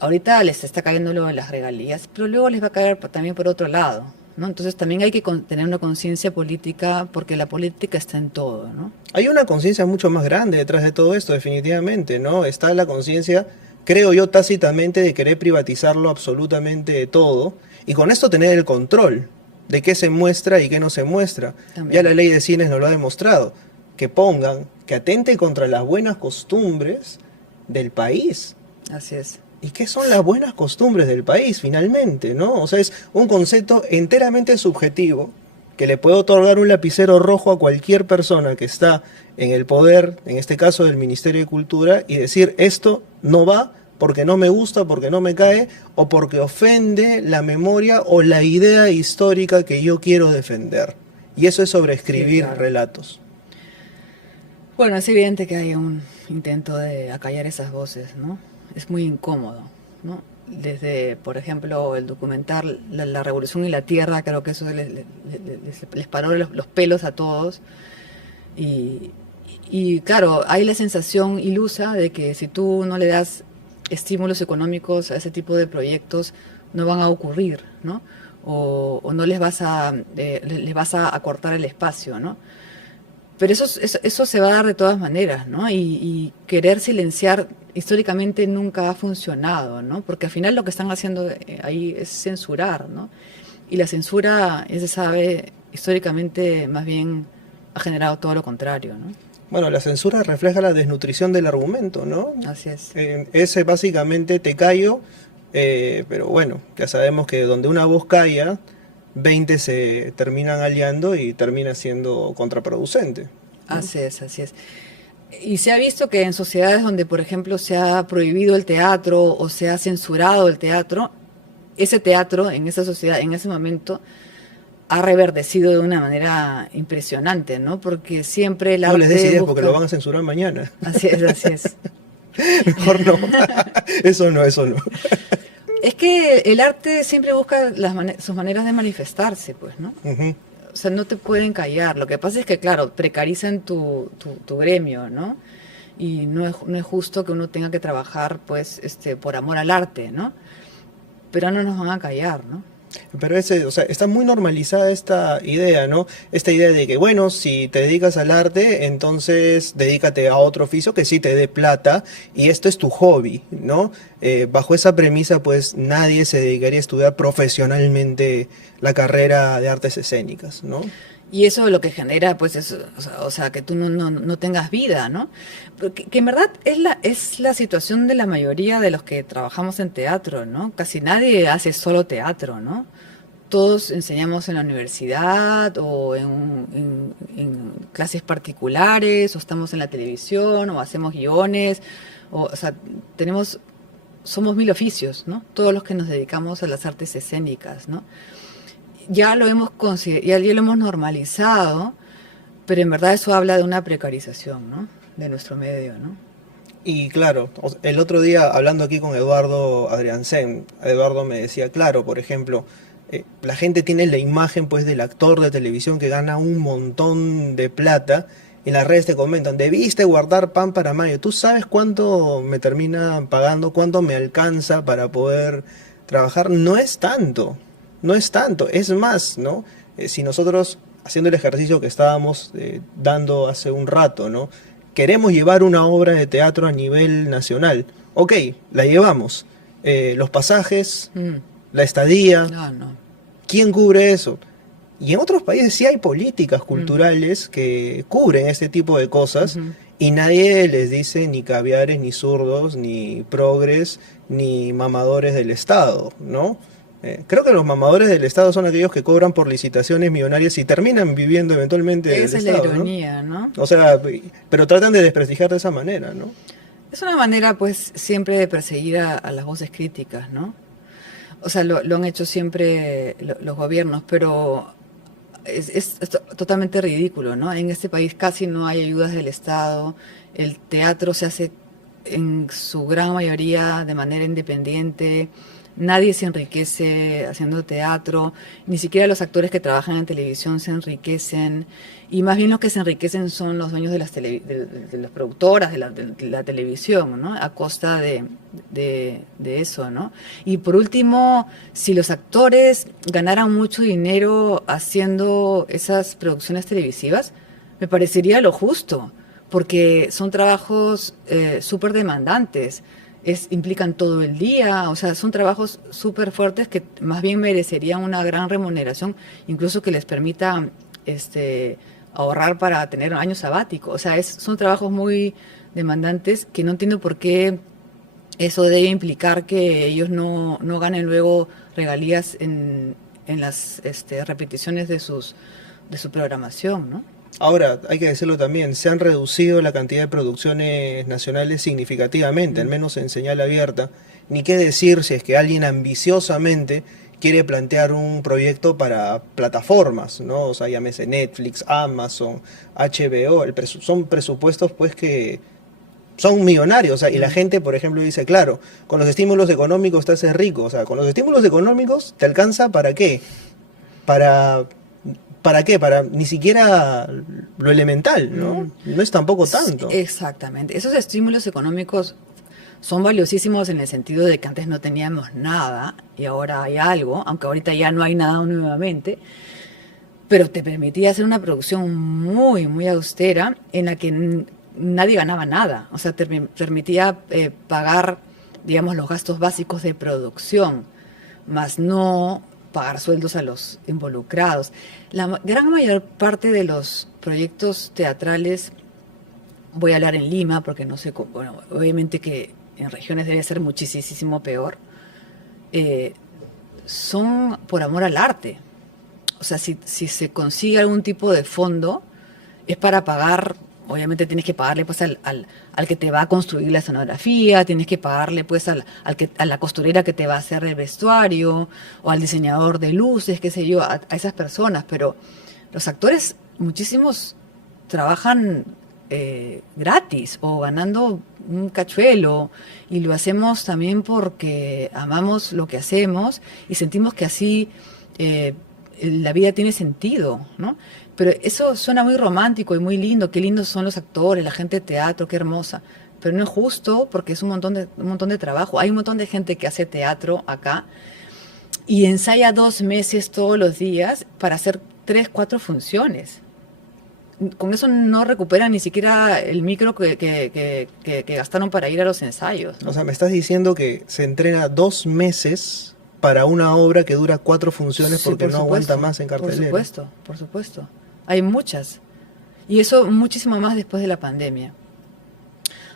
ahorita les está cayendo lo de las regalías, pero luego les va a caer también por otro lado, ¿no? Entonces también hay que tener una conciencia política porque la política está en todo, ¿no? Hay una conciencia mucho más grande detrás de todo esto, definitivamente, ¿no? Está la conciencia, creo yo, tácitamente de querer privatizarlo absolutamente todo y con esto tener el control de qué se muestra y qué no se muestra. También. Ya la ley de cines nos lo ha demostrado, que pongan, que atente contra las buenas costumbres del país. Así es. ¿Y qué son las buenas costumbres del país, finalmente, no? O sea, es un concepto enteramente subjetivo que le puede otorgar un lapicero rojo a cualquier persona que está en el poder, en este caso del Ministerio de Cultura, y decir esto no va porque no me gusta, porque no me cae, o porque ofende la memoria o la idea histórica que yo quiero defender. Y eso es sobreescribir Sí, claro. relatos. Bueno, es evidente que hay un intento de acallar esas voces, ¿no? Es muy incómodo, ¿no? Desde, por ejemplo, el documental La Revolución y la Tierra, creo que eso les paró los pelos a todos. Y claro, hay la sensación ilusa de que si tú no le das estímulos económicos a ese tipo de proyectos, no van a ocurrir, ¿no? O no les vas a cortar el espacio, ¿no? Pero eso se va a dar de todas maneras, ¿no? Y querer silenciar históricamente nunca ha funcionado, ¿no? Porque al final lo que están haciendo ahí es censurar, ¿no? Y la censura, ya se sabe, históricamente más bien ha generado todo lo contrario, ¿no? Bueno, la censura refleja la desnutrición del argumento, ¿no? Así es. Ese básicamente te callo, pero bueno, ya sabemos que donde una voz calla, 20 se terminan aliando y termina siendo contraproducente, ¿no? Así es, así es. Y se ha visto que en sociedades donde, por ejemplo, se ha prohibido el teatro o se ha censurado el teatro, ese teatro en esa sociedad, en ese momento, ha reverdecido de una manera impresionante, ¿no? Porque siempre el No arte les des ideas busca... porque lo van a censurar mañana. Así es, así es. Mejor no. Eso no, eso no. Es que el arte siempre busca sus maneras de manifestarse, pues, ¿no? Ujú. O sea, no te pueden callar. Lo que pasa es que, claro, precarizan tu gremio, ¿no? Y no es justo que uno tenga que trabajar, pues, por amor al arte, ¿no? Pero no nos van a callar, ¿no? Pero o sea, está muy normalizada esta idea, ¿no? Esta idea de que, bueno, si te dedicas al arte, entonces dedícate a otro oficio que sí te dé plata y esto es tu hobby, ¿no? Bajo esa premisa, pues nadie se dedicaría a estudiar profesionalmente la carrera de artes escénicas, ¿no? Y eso lo que genera, pues, es, o sea, que tú no tengas vida, ¿no? Porque, que en verdad es la situación de la mayoría de los que trabajamos en teatro, ¿no? Casi nadie hace solo teatro, ¿no? Todos enseñamos en la universidad o en clases particulares, o estamos en la televisión, o hacemos guiones, o sea, somos mil oficios, ¿no? Todos los que nos dedicamos a las artes escénicas, ¿no? Ya lo ya lo hemos normalizado, pero en verdad eso habla de una precarización, ¿no? De nuestro medio, ¿no? Y claro, el otro día hablando aquí con Eduardo Adriansen, Eduardo me decía, claro, por ejemplo, la gente tiene la imagen pues del actor de televisión que gana un montón de plata. En las redes te comentan, debiste guardar pan para mayo. ¿Tú sabes cuánto me termina pagando? ¿Cuánto me alcanza para poder trabajar? No es tanto. no es tanto, es más, ¿no? Si nosotros, haciendo el ejercicio que estábamos dando hace un rato, ¿no? Queremos llevar una obra de teatro a nivel nacional. Ok, la llevamos. Los pasajes, Mm. la estadía, No, no. ¿quién cubre eso? Y en otros países sí hay políticas Mm. culturales que cubren este tipo de cosas Ujú. y nadie les dice ni caviares, ni zurdos, ni progres, ni mamadores del Estado, ¿no? Creo que los mamadores del Estado son aquellos que cobran por licitaciones millonarias y terminan viviendo eventualmente del Esa es la Estado, ¿no? ironía, ¿no? O sea, pero tratan de desprestigiar de esa manera, ¿no? Es una manera, pues, siempre de perseguir a las voces críticas, ¿no? O sea, lo han hecho siempre los gobiernos, pero es totalmente ridículo, ¿no? En este país casi no hay ayudas del Estado, el teatro se hace en su gran mayoría de manera independiente, nadie se enriquece haciendo teatro, ni siquiera los actores que trabajan en televisión se enriquecen, y más bien los que se enriquecen son los dueños de de las productoras de la televisión, ¿no? A costa de eso, ¿no? Y por último, si los actores ganaran mucho dinero haciendo esas producciones televisivas, me parecería lo justo, porque son trabajos súper demandantes, implican todo el día, o sea, son trabajos súper fuertes que más bien merecerían una gran remuneración, incluso que les permita ahorrar para tener años sabáticos. O sea, son trabajos muy demandantes que no entiendo por qué eso debe implicar que ellos no ganen luego regalías en las repeticiones de su programación, ¿no? Ahora, hay que decirlo también, se han reducido la cantidad de producciones nacionales significativamente, al Mm. menos en señal abierta. Ni qué decir si es que alguien ambiciosamente quiere plantear un proyecto para plataformas, ¿no? O sea, llámese Netflix, Amazon, HBO, son presupuestos pues que son millonarios, o sea, y la Mm. gente, por ejemplo, dice, claro, con los estímulos económicos te haces rico, o sea, con los estímulos económicos te alcanza para qué, para ¿para qué? Para ni siquiera lo elemental, ¿no? Mm. No es tampoco tanto. Exactamente. Esos estímulos económicos son valiosísimos en el sentido de que antes no teníamos nada y ahora hay algo, aunque ahorita ya no hay nada nuevamente, pero te permitía hacer una producción muy, muy austera en la que nadie ganaba nada. O sea, te permitía pagar, digamos, los gastos básicos de producción, más no pagar sueldos a los involucrados. La gran mayor parte de los proyectos teatrales, voy a hablar en Lima, porque no sé, bueno, obviamente que en regiones debe ser muchísimo peor, eh, son por amor al arte. O sea, si se consigue algún tipo de fondo, es para pagar, obviamente tienes que pagarle pues al que te va a construir la escenografía, tienes que pagarle pues a la costurera que te va a hacer el vestuario, o al diseñador de luces, qué sé yo, a esas personas, pero los actores, muchísimos trabajan gratis o ganando un cachuelo, y lo hacemos también porque amamos lo que hacemos y sentimos que así la vida tiene sentido, ¿no? Pero eso suena muy romántico y muy lindo, qué lindos son los actores, la gente de teatro, qué hermosa. Pero no es justo porque es un montón de trabajo. Hay un montón de gente que hace teatro acá y ensaya 2 meses todos los días para hacer 3, 4 funciones. Con eso no recuperan ni siquiera el micro que gastaron para ir a los ensayos, O ¿no? sea, me estás diciendo que se entrena 2 meses para una obra que dura 4 funciones Sí, porque por no aguanta supuesto, más en por cartelera. supuesto, por supuesto. Hay muchas. Y eso muchísimo más después de la pandemia.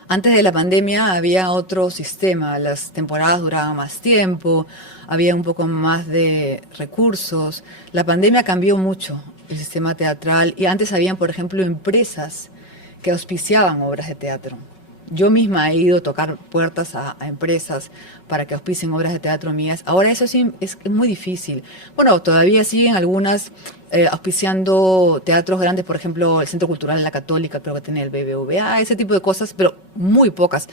Antes de la pandemia había otro sistema, las temporadas duraban más tiempo, había un poco más de recursos. La pandemia cambió mucho el sistema teatral y antes habían, por ejemplo, empresas que auspiciaban obras de teatro. Yo misma he ido a tocar puertas a empresas para que auspicien obras de teatro mías. Ahora eso sí es muy difícil. Bueno, todavía siguen algunas auspiciando teatros grandes, por ejemplo, el Centro Cultural de la Católica, creo que tiene el BBVA, ese tipo de cosas, pero muy pocas.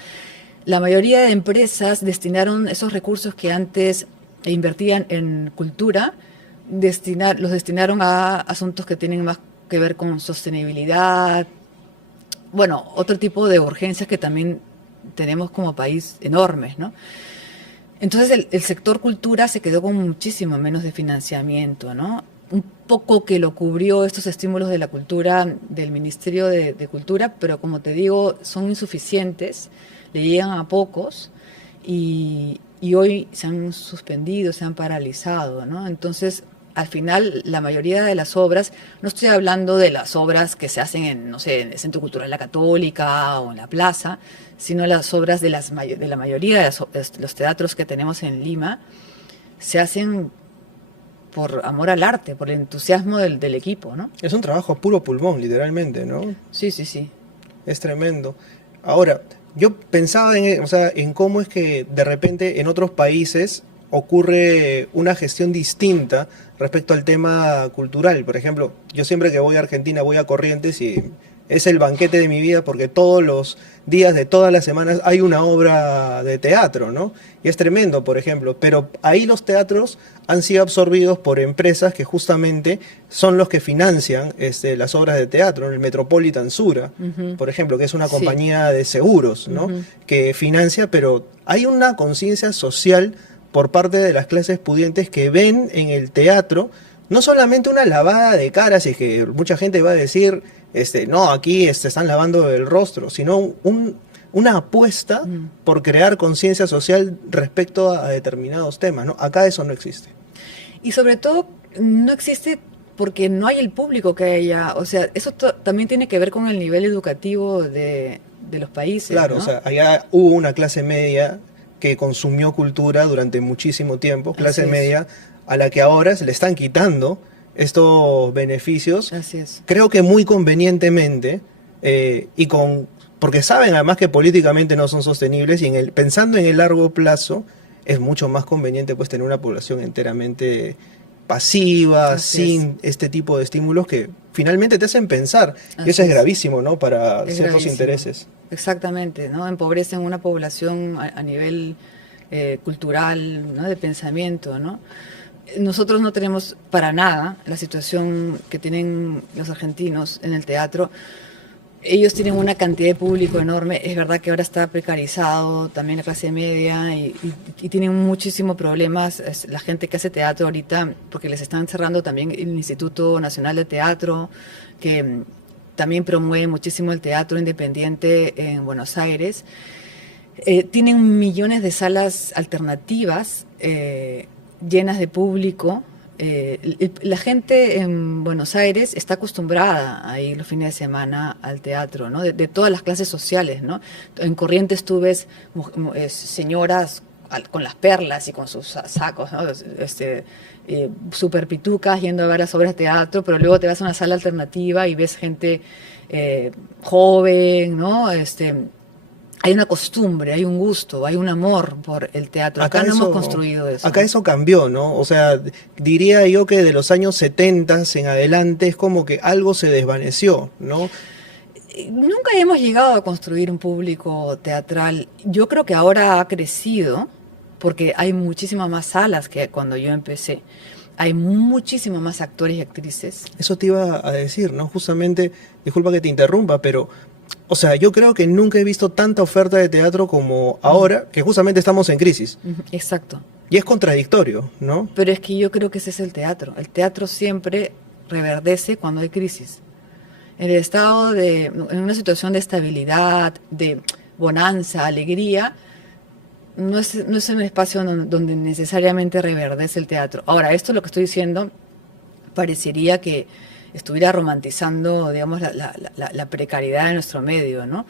La mayoría de empresas destinaron esos recursos que antes invertían en cultura, los destinaron a asuntos que tienen más que ver con sostenibilidad, bueno, otro tipo de urgencias que también tenemos como país enormes, ¿no? Entonces el sector cultura se quedó con muchísimo menos de financiamiento, ¿no? Un poco que lo cubrió estos estímulos de la cultura del Ministerio de Cultura, pero como te digo, son insuficientes, le llegan a pocos y hoy se han suspendido, se han paralizado, ¿no? Entonces, al final, la mayoría de las obras, no estoy hablando de las obras que se hacen en, no sé, en el Centro Cultural La Católica o en la plaza, sino las obras de la mayoría de los teatros que tenemos en Lima, se hacen por amor al arte, por el entusiasmo del equipo, ¿no? Es un trabajo a puro pulmón, literalmente, ¿no? Sí, sí, sí. Es tremendo. Ahora, yo pensaba o sea, en cómo es que de repente en otros países ocurre una gestión distinta respecto al tema cultural. Por ejemplo, yo siempre que voy a Argentina voy a Corrientes y es el banquete de mi vida porque todos los días de todas las semanas hay una obra de teatro, ¿no? Y es tremendo, por ejemplo. Pero ahí los teatros han sido absorbidos por empresas que justamente son los que financian las obras de teatro, ¿no? El Metropolitan Sura, por ejemplo, que es una compañía de seguros, ¿no? Que financia, pero hay una conciencia social por parte de las clases pudientes que ven en el teatro no solamente una lavada de caras, y que mucha gente va a decir, no, aquí están lavando el rostro, sino una apuesta por crear conciencia social respecto a determinados temas, ¿no? Acá eso no existe. Y sobre todo, no existe porque no hay el público que haya, o sea, eso también tiene que ver con el nivel educativo de los países, claro, ¿no? O sea, allá hubo una clase media que consumió cultura durante muchísimo tiempo, clase media a la que ahora se le están quitando estos beneficios. Así es. Creo que muy convenientemente porque saben además que políticamente no son sostenibles y pensando en el largo plazo es mucho más conveniente pues tener una población enteramente pasiva, sin este tipo de estímulos que finalmente te hacen pensar. Y eso es gravísimo, ¿no? Para ciertos intereses. Exactamente, ¿no? Empobrecen una población a nivel cultural, ¿no? De pensamiento, ¿no? Nosotros no tenemos para nada la situación que tienen los argentinos en el teatro. Ellos tienen una cantidad de público enorme. Es verdad que ahora está precarizado también la clase media y tienen muchísimos problemas la gente que hace teatro ahorita, porque les están cerrando también el Instituto Nacional de Teatro, que también promueve muchísimo el teatro independiente en Buenos Aires. Tienen millones de salas alternativas llenas de público. La gente en Buenos Aires está acostumbrada a ir los fines de semana al teatro, ¿no? De todas las clases sociales, ¿no? En Corrientes tú ves señoras con las perlas y con sus sacos, ¿no? Super pitucas yendo a ver las obras de teatro, pero luego te vas a una sala alternativa y ves gente joven, ¿no? Hay una costumbre, hay un gusto, hay un amor por el teatro. Acá no hemos construido eso. Acá eso cambió, ¿no? O sea, diría yo que de los años 70 en adelante es como que algo se desvaneció, ¿no? Nunca hemos llegado a construir un público teatral. Yo creo que ahora ha crecido porque hay muchísimas más salas que cuando yo empecé. Hay muchísimos más actores y actrices. Eso te iba a decir, ¿no? Justamente, disculpa que te interrumpa, pero o sea, yo creo que nunca he visto tanta oferta de teatro como ahora, que justamente estamos en crisis. Exacto. Y es contradictorio, ¿no? Pero es que yo creo que ese es el teatro. El teatro siempre reverdece cuando hay crisis. En una situación de estabilidad, de bonanza, alegría, no es un espacio donde necesariamente reverdece el teatro. Ahora, esto lo que estoy diciendo parecería que estuviera romantizando, digamos, la precariedad de nuestro medio, ¿no?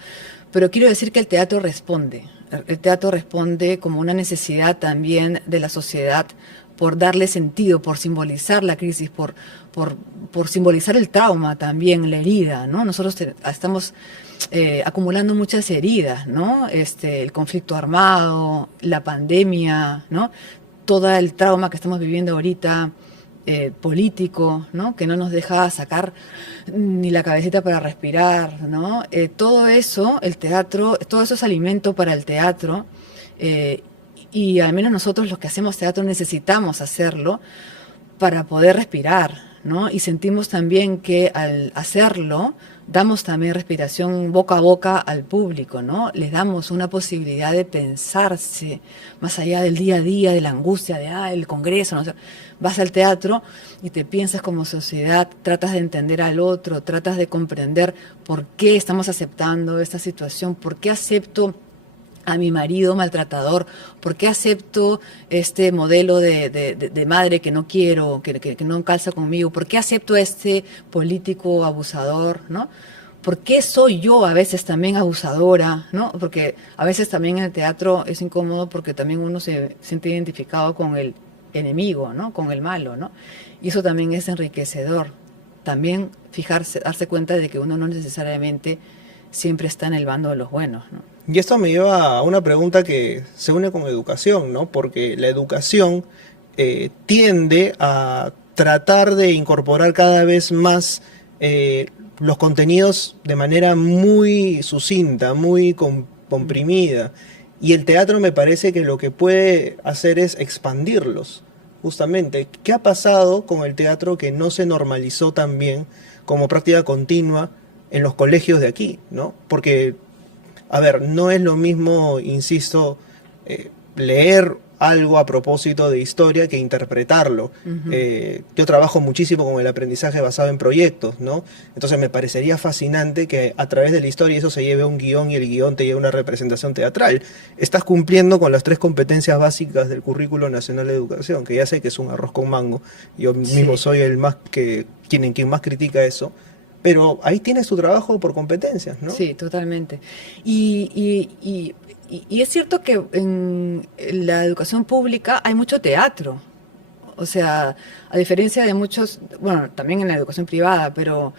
Pero quiero decir que el teatro responde. El teatro responde como una necesidad también de la sociedad por darle sentido, por simbolizar la crisis, por simbolizar el trauma también, la herida, ¿no? Nosotros estamos acumulando muchas heridas, ¿no? El conflicto armado, la pandemia, ¿no? Todo el trauma que estamos viviendo ahorita, político, ¿no? Que no nos deja sacar ni la cabecita para respirar, ¿no? Todo eso, el teatro, todo eso es alimento para el teatro, y al menos nosotros los que hacemos teatro necesitamos hacerlo para poder respirar, ¿no? Y sentimos también que al hacerlo damos también respiración boca a boca al público, ¿no? Les damos una posibilidad de pensarse más allá del día a día, de la angustia de el Congreso, no sé. Vas al teatro y te piensas como sociedad, tratas de entender al otro, tratas de comprender por qué estamos aceptando esta situación, por qué acepto a mi marido maltratador, por qué acepto este modelo de madre que no quiero, que no calza conmigo, por qué acepto a este político abusador, ¿no? ¿Por qué soy yo a veces también abusadora, ¿no? Porque a veces también en el teatro es incómodo porque también uno se siente identificado con el enemigo, ¿no? Con el malo, ¿no? Y eso también es enriquecedor. También fijarse, darse cuenta de que uno no necesariamente siempre está en el bando de los buenos, ¿no? Y esto me lleva a una pregunta que se une con educación, ¿no? Porque la educación tiende a tratar de incorporar cada vez más los contenidos de manera muy sucinta, muy comprimida. Y el teatro me parece que lo que puede hacer es expandirlos, justamente. ¿Qué ha pasado con el teatro que no se normalizó tan bien como práctica continua en los colegios de aquí, ¿no? Porque, a ver, no es lo mismo, insisto, leer algo a propósito de historia que interpretarlo. Yo trabajo muchísimo con el aprendizaje basado en proyectos, ¿no? Entonces me parecería fascinante que a través de la historia eso se lleve a un guión y el guión te lleve a una representación teatral. Estás cumpliendo con las 3 competencias básicas del Currículo Nacional de Educación, que ya sé que es un arroz con mango. Yo mismo soy el más que quien más critica eso. Pero ahí tienes tu trabajo por competencias, ¿no? Sí, totalmente. Y es cierto que en la educación pública hay mucho teatro. O sea, a diferencia de muchos, bueno, también en la educación privada, pero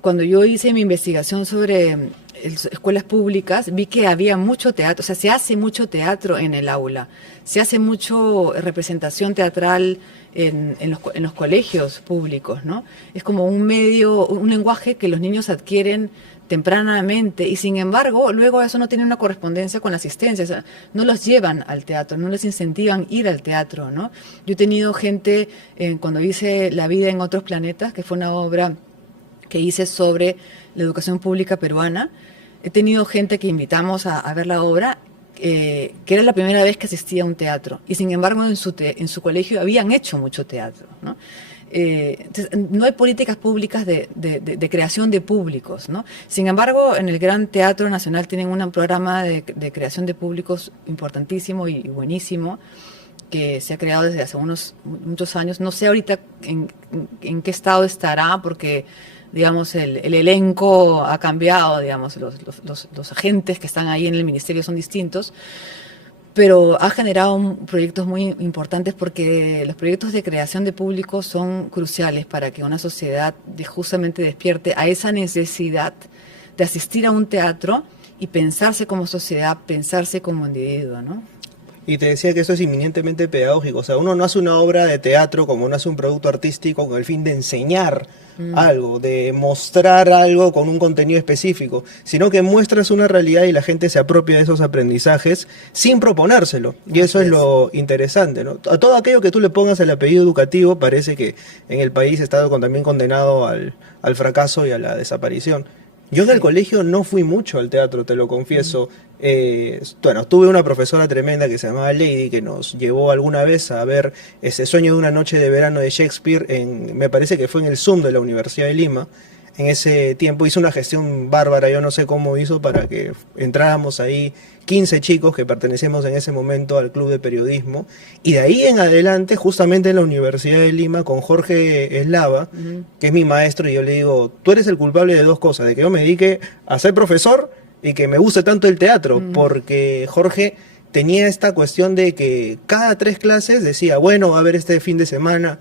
cuando yo hice mi investigación sobre escuelas públicas, vi que había mucho teatro, o sea, se hace mucho teatro en el aula, se hace mucho representación teatral en los colegios públicos, ¿no? Es como un medio, un lenguaje que los niños adquieren tempranamente y sin embargo luego eso no tiene una correspondencia con la asistencia, o sea, no los llevan al teatro, no les incentivan ir al teatro, ¿no? Yo he tenido gente, cuando hice La vida en otros planetas, que fue una obra que hice sobre la educación pública peruana, he tenido gente que invitamos a ver la obra, que era la primera vez que asistía a un teatro y sin embargo en su colegio habían hecho mucho teatro, ¿no? Entonces, no hay políticas públicas de creación de públicos, ¿no? Sin embargo, en el Gran Teatro Nacional tienen un programa de creación de públicos importantísimo y buenísimo que se ha creado desde hace muchos años. No sé ahorita en qué estado estará porque, digamos, el elenco ha cambiado, digamos, los agentes que están ahí en el ministerio son distintos, pero ha generado proyectos muy importantes porque los proyectos de creación de público son cruciales para que una sociedad justamente despierte a esa necesidad de asistir a un teatro y pensarse como sociedad, pensarse como individuo, ¿no? Y te decía que eso es inminentemente pedagógico. O sea, uno no hace una obra de teatro como uno hace un producto artístico con el fin de enseñar algo, de mostrar algo con un contenido específico, sino que muestras una realidad y la gente se apropia de esos aprendizajes sin proponérselo. Y eso es lo interesante, ¿no? A todo aquello que tú le pongas el apellido educativo parece que en el país está también condenado al fracaso y a la desaparición. Yo en el colegio no fui mucho al teatro, te lo confieso. Bueno, tuve una profesora tremenda que se llamaba Lady, que nos llevó alguna vez a ver ese Sueño de una noche de verano de Shakespeare, me parece que fue en el Zoom de la Universidad de Lima. En ese tiempo hizo una gestión bárbara, yo no sé cómo hizo para que entráramos ahí 15 chicos que pertenecemos en ese momento al club de periodismo, y de ahí en adelante, justamente en la Universidad de Lima, con Jorge Eslava, que es mi maestro, y yo le digo, tú eres el culpable de 2 cosas, de que yo me dedique a ser profesor y que me guste tanto el teatro, porque Jorge tenía esta cuestión de que cada 3 clases decía, bueno, va a haber este fin de semana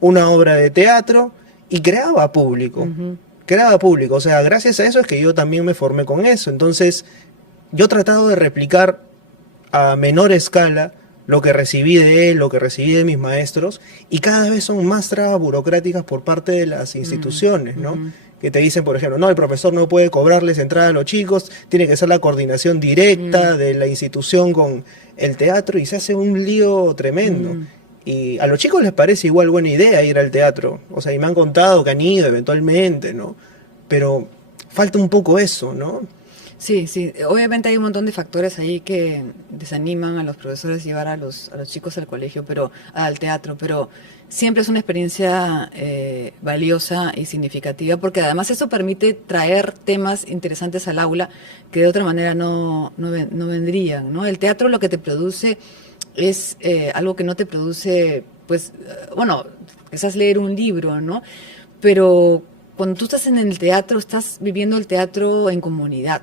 una obra de teatro, y creaba público. Creaba público, o sea, gracias a eso es que yo también me formé con eso. Entonces, yo he tratado de replicar a menor escala lo que recibí de él, lo que recibí de mis maestros, y cada vez son más trabas burocráticas por parte de las instituciones, ¿no? Que te dicen, por ejemplo, no, el profesor no puede cobrarles entrada a los chicos, tiene que ser la coordinación directa de la institución con el teatro, y se hace un lío tremendo. Y a los chicos les parece igual buena idea ir al teatro. O sea, y me han contado que han ido eventualmente, ¿no? Pero falta un poco eso, ¿no? Sí, sí, obviamente hay un montón de factores ahí que desaniman a los profesores llevar a los chicos al colegio, pero al teatro, pero siempre es una experiencia valiosa y significativa, porque además eso permite traer temas interesantes al aula que de otra manera no vendrían, ¿no? El teatro lo que te produce es algo que no te produce, pues, bueno, quizás leer un libro, ¿no? Pero cuando tú estás en el teatro, estás viviendo el teatro en comunidad,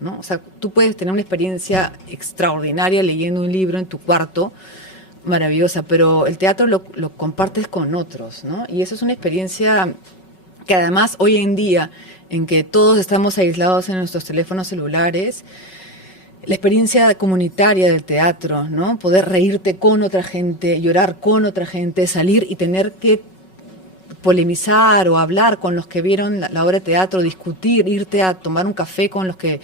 ¿no? O sea, tú puedes tener una experiencia extraordinaria leyendo un libro en tu cuarto, maravillosa, pero el teatro lo compartes con otros, ¿no? Y eso es una experiencia que además hoy en día, en que todos estamos aislados en nuestros teléfonos celulares, la experiencia comunitaria del teatro, ¿no? Poder reírte con otra gente, llorar con otra gente, salir y tener que polemizar o hablar con los que vieron la obra de teatro, discutir, irte a tomar un café con los que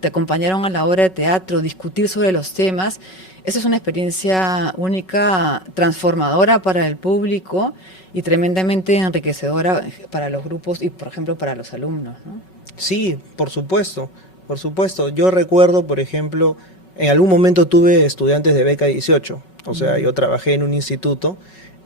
te acompañaron a la obra de teatro, discutir sobre los temas. Esa es una experiencia única, transformadora para el público y tremendamente enriquecedora para los grupos y, por ejemplo, para los alumnos, ¿no? Sí, por supuesto, por supuesto. Yo recuerdo, por ejemplo, en algún momento tuve estudiantes de beca 18, o sea, yo trabajé en un instituto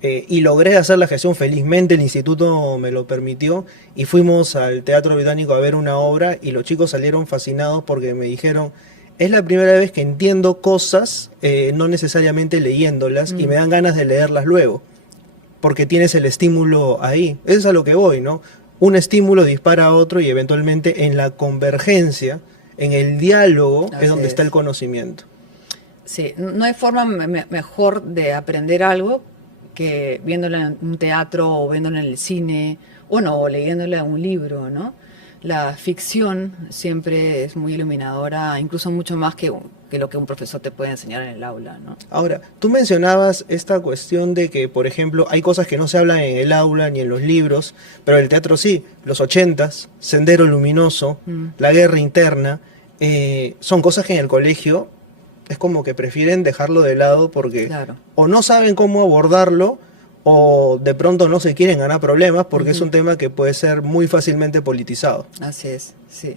y logré hacer la gestión, felizmente el instituto me lo permitió y fuimos al Teatro Británico a ver una obra y los chicos salieron fascinados porque me dijeron, es la primera vez que entiendo cosas, no necesariamente leyéndolas y me dan ganas de leerlas luego, porque tienes el estímulo ahí. Eso es a lo que voy, ¿no? Un estímulo dispara a otro y eventualmente en la convergencia, en el diálogo, Así es donde está es. el conocimiento. Sí, no hay forma mejor de aprender algo que viéndolo en un teatro o viéndolo en el cine o no, o leyéndolo en un libro, ¿no? La ficción siempre es muy iluminadora, incluso mucho más que lo que un profesor te puede enseñar en el aula, ¿no? Ahora, tú mencionabas esta cuestión de que, por ejemplo, hay cosas que no se hablan en el aula ni en los libros, pero el teatro sí. Los 80s, Sendero Luminoso, La Guerra Interna, son cosas que en el colegio es como que prefieren dejarlo de lado porque Claro. o no saben cómo abordarlo o de pronto no se quieren ganar problemas porque es un tema que puede ser muy fácilmente politizado. Así es, sí.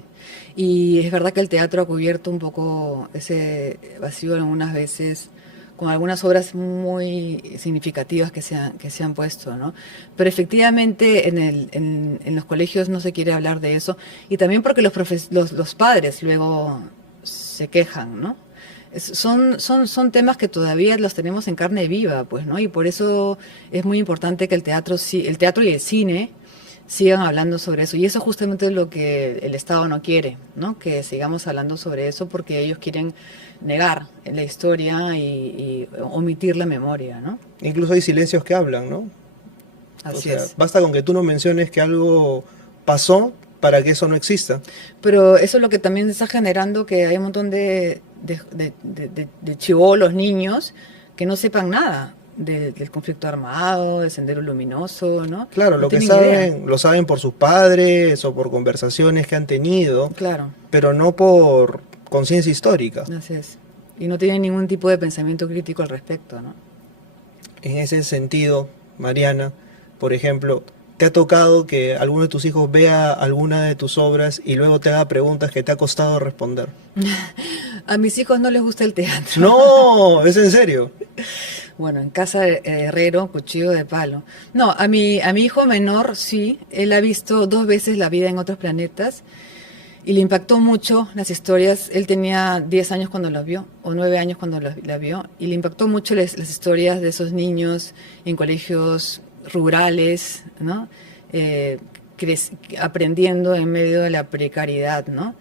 Y es verdad que el teatro ha cubierto un poco ese vacío algunas veces con algunas obras muy significativas que se han puesto, ¿no? Pero efectivamente en los colegios no se quiere hablar de eso y también porque los padres luego se quejan, ¿no? Son temas que todavía los tenemos en carne viva, pues, ¿no? Y por eso es muy importante que el teatro y el cine sigan hablando sobre eso. Y eso justamente es lo que el Estado no quiere, ¿no? Que sigamos hablando sobre eso porque ellos quieren negar la historia y omitir la memoria, ¿no? Incluso hay silencios que hablan, ¿no? O Así sea, es. basta con que tú no menciones que algo pasó para que eso no exista. Pero eso es lo que también está generando que hay un montón de chibolos, niños, que no sepan nada del conflicto armado, del Sendero Luminoso, ¿no? Claro, No lo que tienen idea. saben, lo saben por sus padres o por conversaciones que han tenido, Claro, pero no por conciencia histórica. así es. Y no tienen ningún tipo de pensamiento crítico al respecto, ¿no? En ese sentido, Mariana, por ejemplo, ¿te ha tocado que alguno de tus hijos vea alguna de tus obras y luego te haga preguntas que te ha costado responder? A mis hijos no les gusta el teatro. No, es en serio. Bueno, en casa de herrero, cuchillo de palo. No, a mi hijo menor sí, él ha visto 2 veces La vida en otros planetas y le impactó mucho las historias. Él tenía 10 años cuando las vio, o 9 años cuando la vio, y le impactó mucho las historias de esos niños en colegios rurales, ¿no? Aprendiendo en medio de la precariedad, ¿no?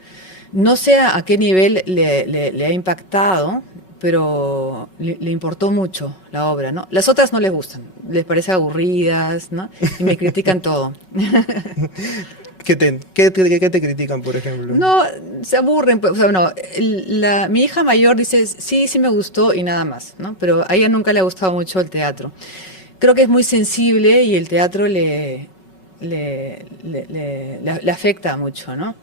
No sé a qué nivel le ha impactado, pero le importó mucho la obra, ¿no? Las otras no les gustan, les parece aburridas, ¿no? Y me critican todo. ¿Qué te critican, por ejemplo? No, se aburren, pues, o sea, bueno, mi hija mayor dice, sí, sí me gustó y nada más, ¿no? Pero a ella nunca le ha gustado mucho el teatro. Creo que es muy sensible y el teatro le afecta mucho, ¿no?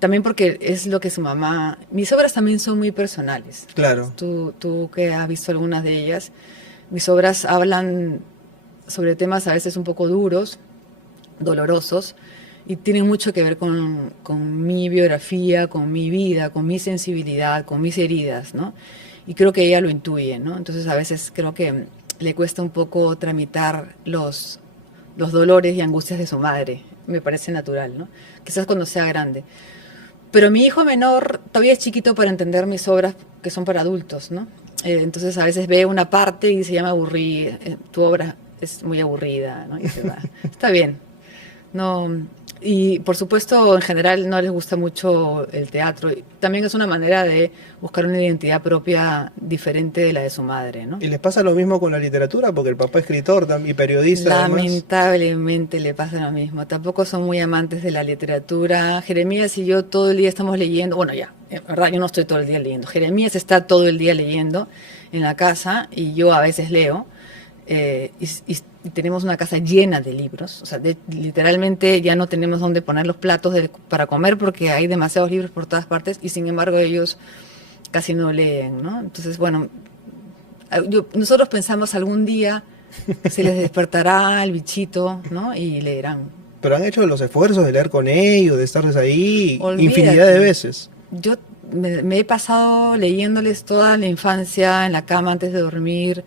También porque es lo que su mamá... Mis obras también son muy personales. Claro. Tú que has visto algunas de ellas, Mis obras hablan sobre temas a veces un poco duros, dolorosos, y tienen mucho que ver con mi biografía, con mi vida, con mi sensibilidad, con mis heridas, ¿no? Y creo que ella lo intuye, ¿no? Entonces a veces creo que le cuesta un poco tramitar los dolores y angustias de su madre. Me parece natural, ¿no? Quizás cuando sea grande. Pero mi hijo menor todavía es chiquito para entender mis obras que son para adultos, ¿no? Entonces a veces ve una parte y dice, ya me aburrí, tu obra es muy aburrida, ¿no? Y se va. Está bien. No, y por supuesto, en general no les gusta mucho el teatro. También es una manera de buscar una identidad propia diferente de la de su madre, ¿no? ¿Y les pasa lo mismo con la literatura? Porque el papá es escritor y periodista además. Lamentablemente le pasa lo mismo. Tampoco son muy amantes de la literatura. Jeremías y yo todo el día estamos leyendo. Bueno, ya, en verdad yo no estoy todo el día leyendo. Jeremías está todo el día leyendo en la casa y yo a veces leo. Y tenemos una casa llena de libros, o sea, literalmente ya no tenemos dónde poner los platos para comer porque hay demasiados libros por todas partes y sin embargo ellos casi no leen, ¿no? Entonces, bueno, nosotros pensamos algún día se les despertará el bichito, ¿no? Y leerán. Pero han hecho los esfuerzos de leer con ellos, de estarles ahí Olvídate. infinidad de veces. Yo me he pasado leyéndoles toda la infancia en la cama antes de dormir.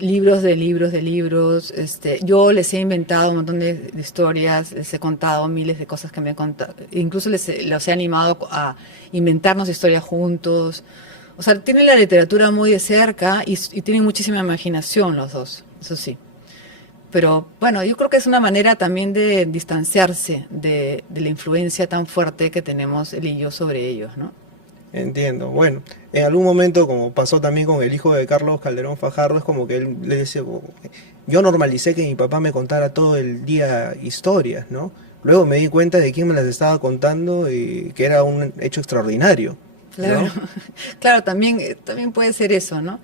Libros de libros de libros. Yo les he inventado un montón de historias, les he contado miles de cosas que me han contado. Incluso los he animado a inventarnos historias juntos. O sea, tienen la literatura muy de cerca y tienen muchísima imaginación los dos, eso sí. Pero bueno, yo creo que es una manera también de distanciarse de la influencia tan fuerte que tenemos él y yo sobre ellos, ¿no? Entiendo. Bueno, en algún momento, como pasó también con el hijo de Carlos Calderón Fajardo, es como que él le decía, yo normalicé que mi papá me contara todo el día historias, ¿no? Luego me di cuenta de quién me las estaba contando y que era un hecho extraordinario, ¿no? Claro, claro, también puede ser eso, ¿no?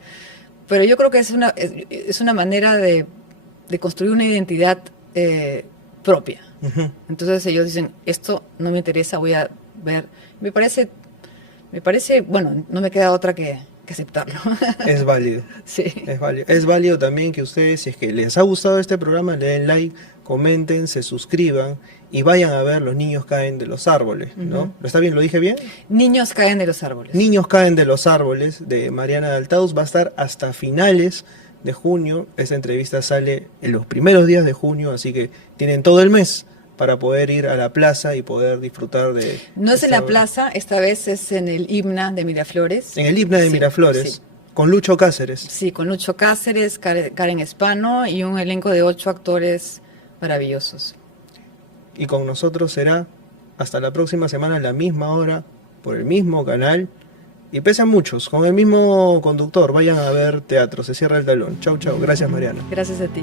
Pero yo creo que es una manera de construir una identidad propia. Ujú. Entonces ellos dicen, esto no me interesa, voy a ver. Me parece, bueno, no me queda otra que aceptarlo. Es válido. Sí. Es válido. Es válido también que ustedes, si es que les ha gustado este programa, le den like, comenten, se suscriban y vayan a ver Los niños caen de los árboles, ¿no? Ujú. ¿Está bien? ¿Lo dije bien? Niños caen de los árboles. Niños caen de los árboles, de Mariana Daltaus, va a estar hasta finales de junio. Esta entrevista sale en los primeros días de junio, así que tienen todo el mes para poder ir a la plaza y poder disfrutar de... No es en esta la obra. plaza, esta vez es en el Himna de Miraflores. En el Himna de Sí, Miraflores, sí. con Lucho Cáceres. Sí, con Lucho Cáceres, Karen Espano y un elenco de 8 actores maravillosos. Y con nosotros será hasta la próxima semana a la misma hora, por el mismo canal. Y pesan muchos, con el mismo conductor. Vayan a ver teatro, se cierra el telón. Chau, chau. Gracias, Mariana. Gracias a ti.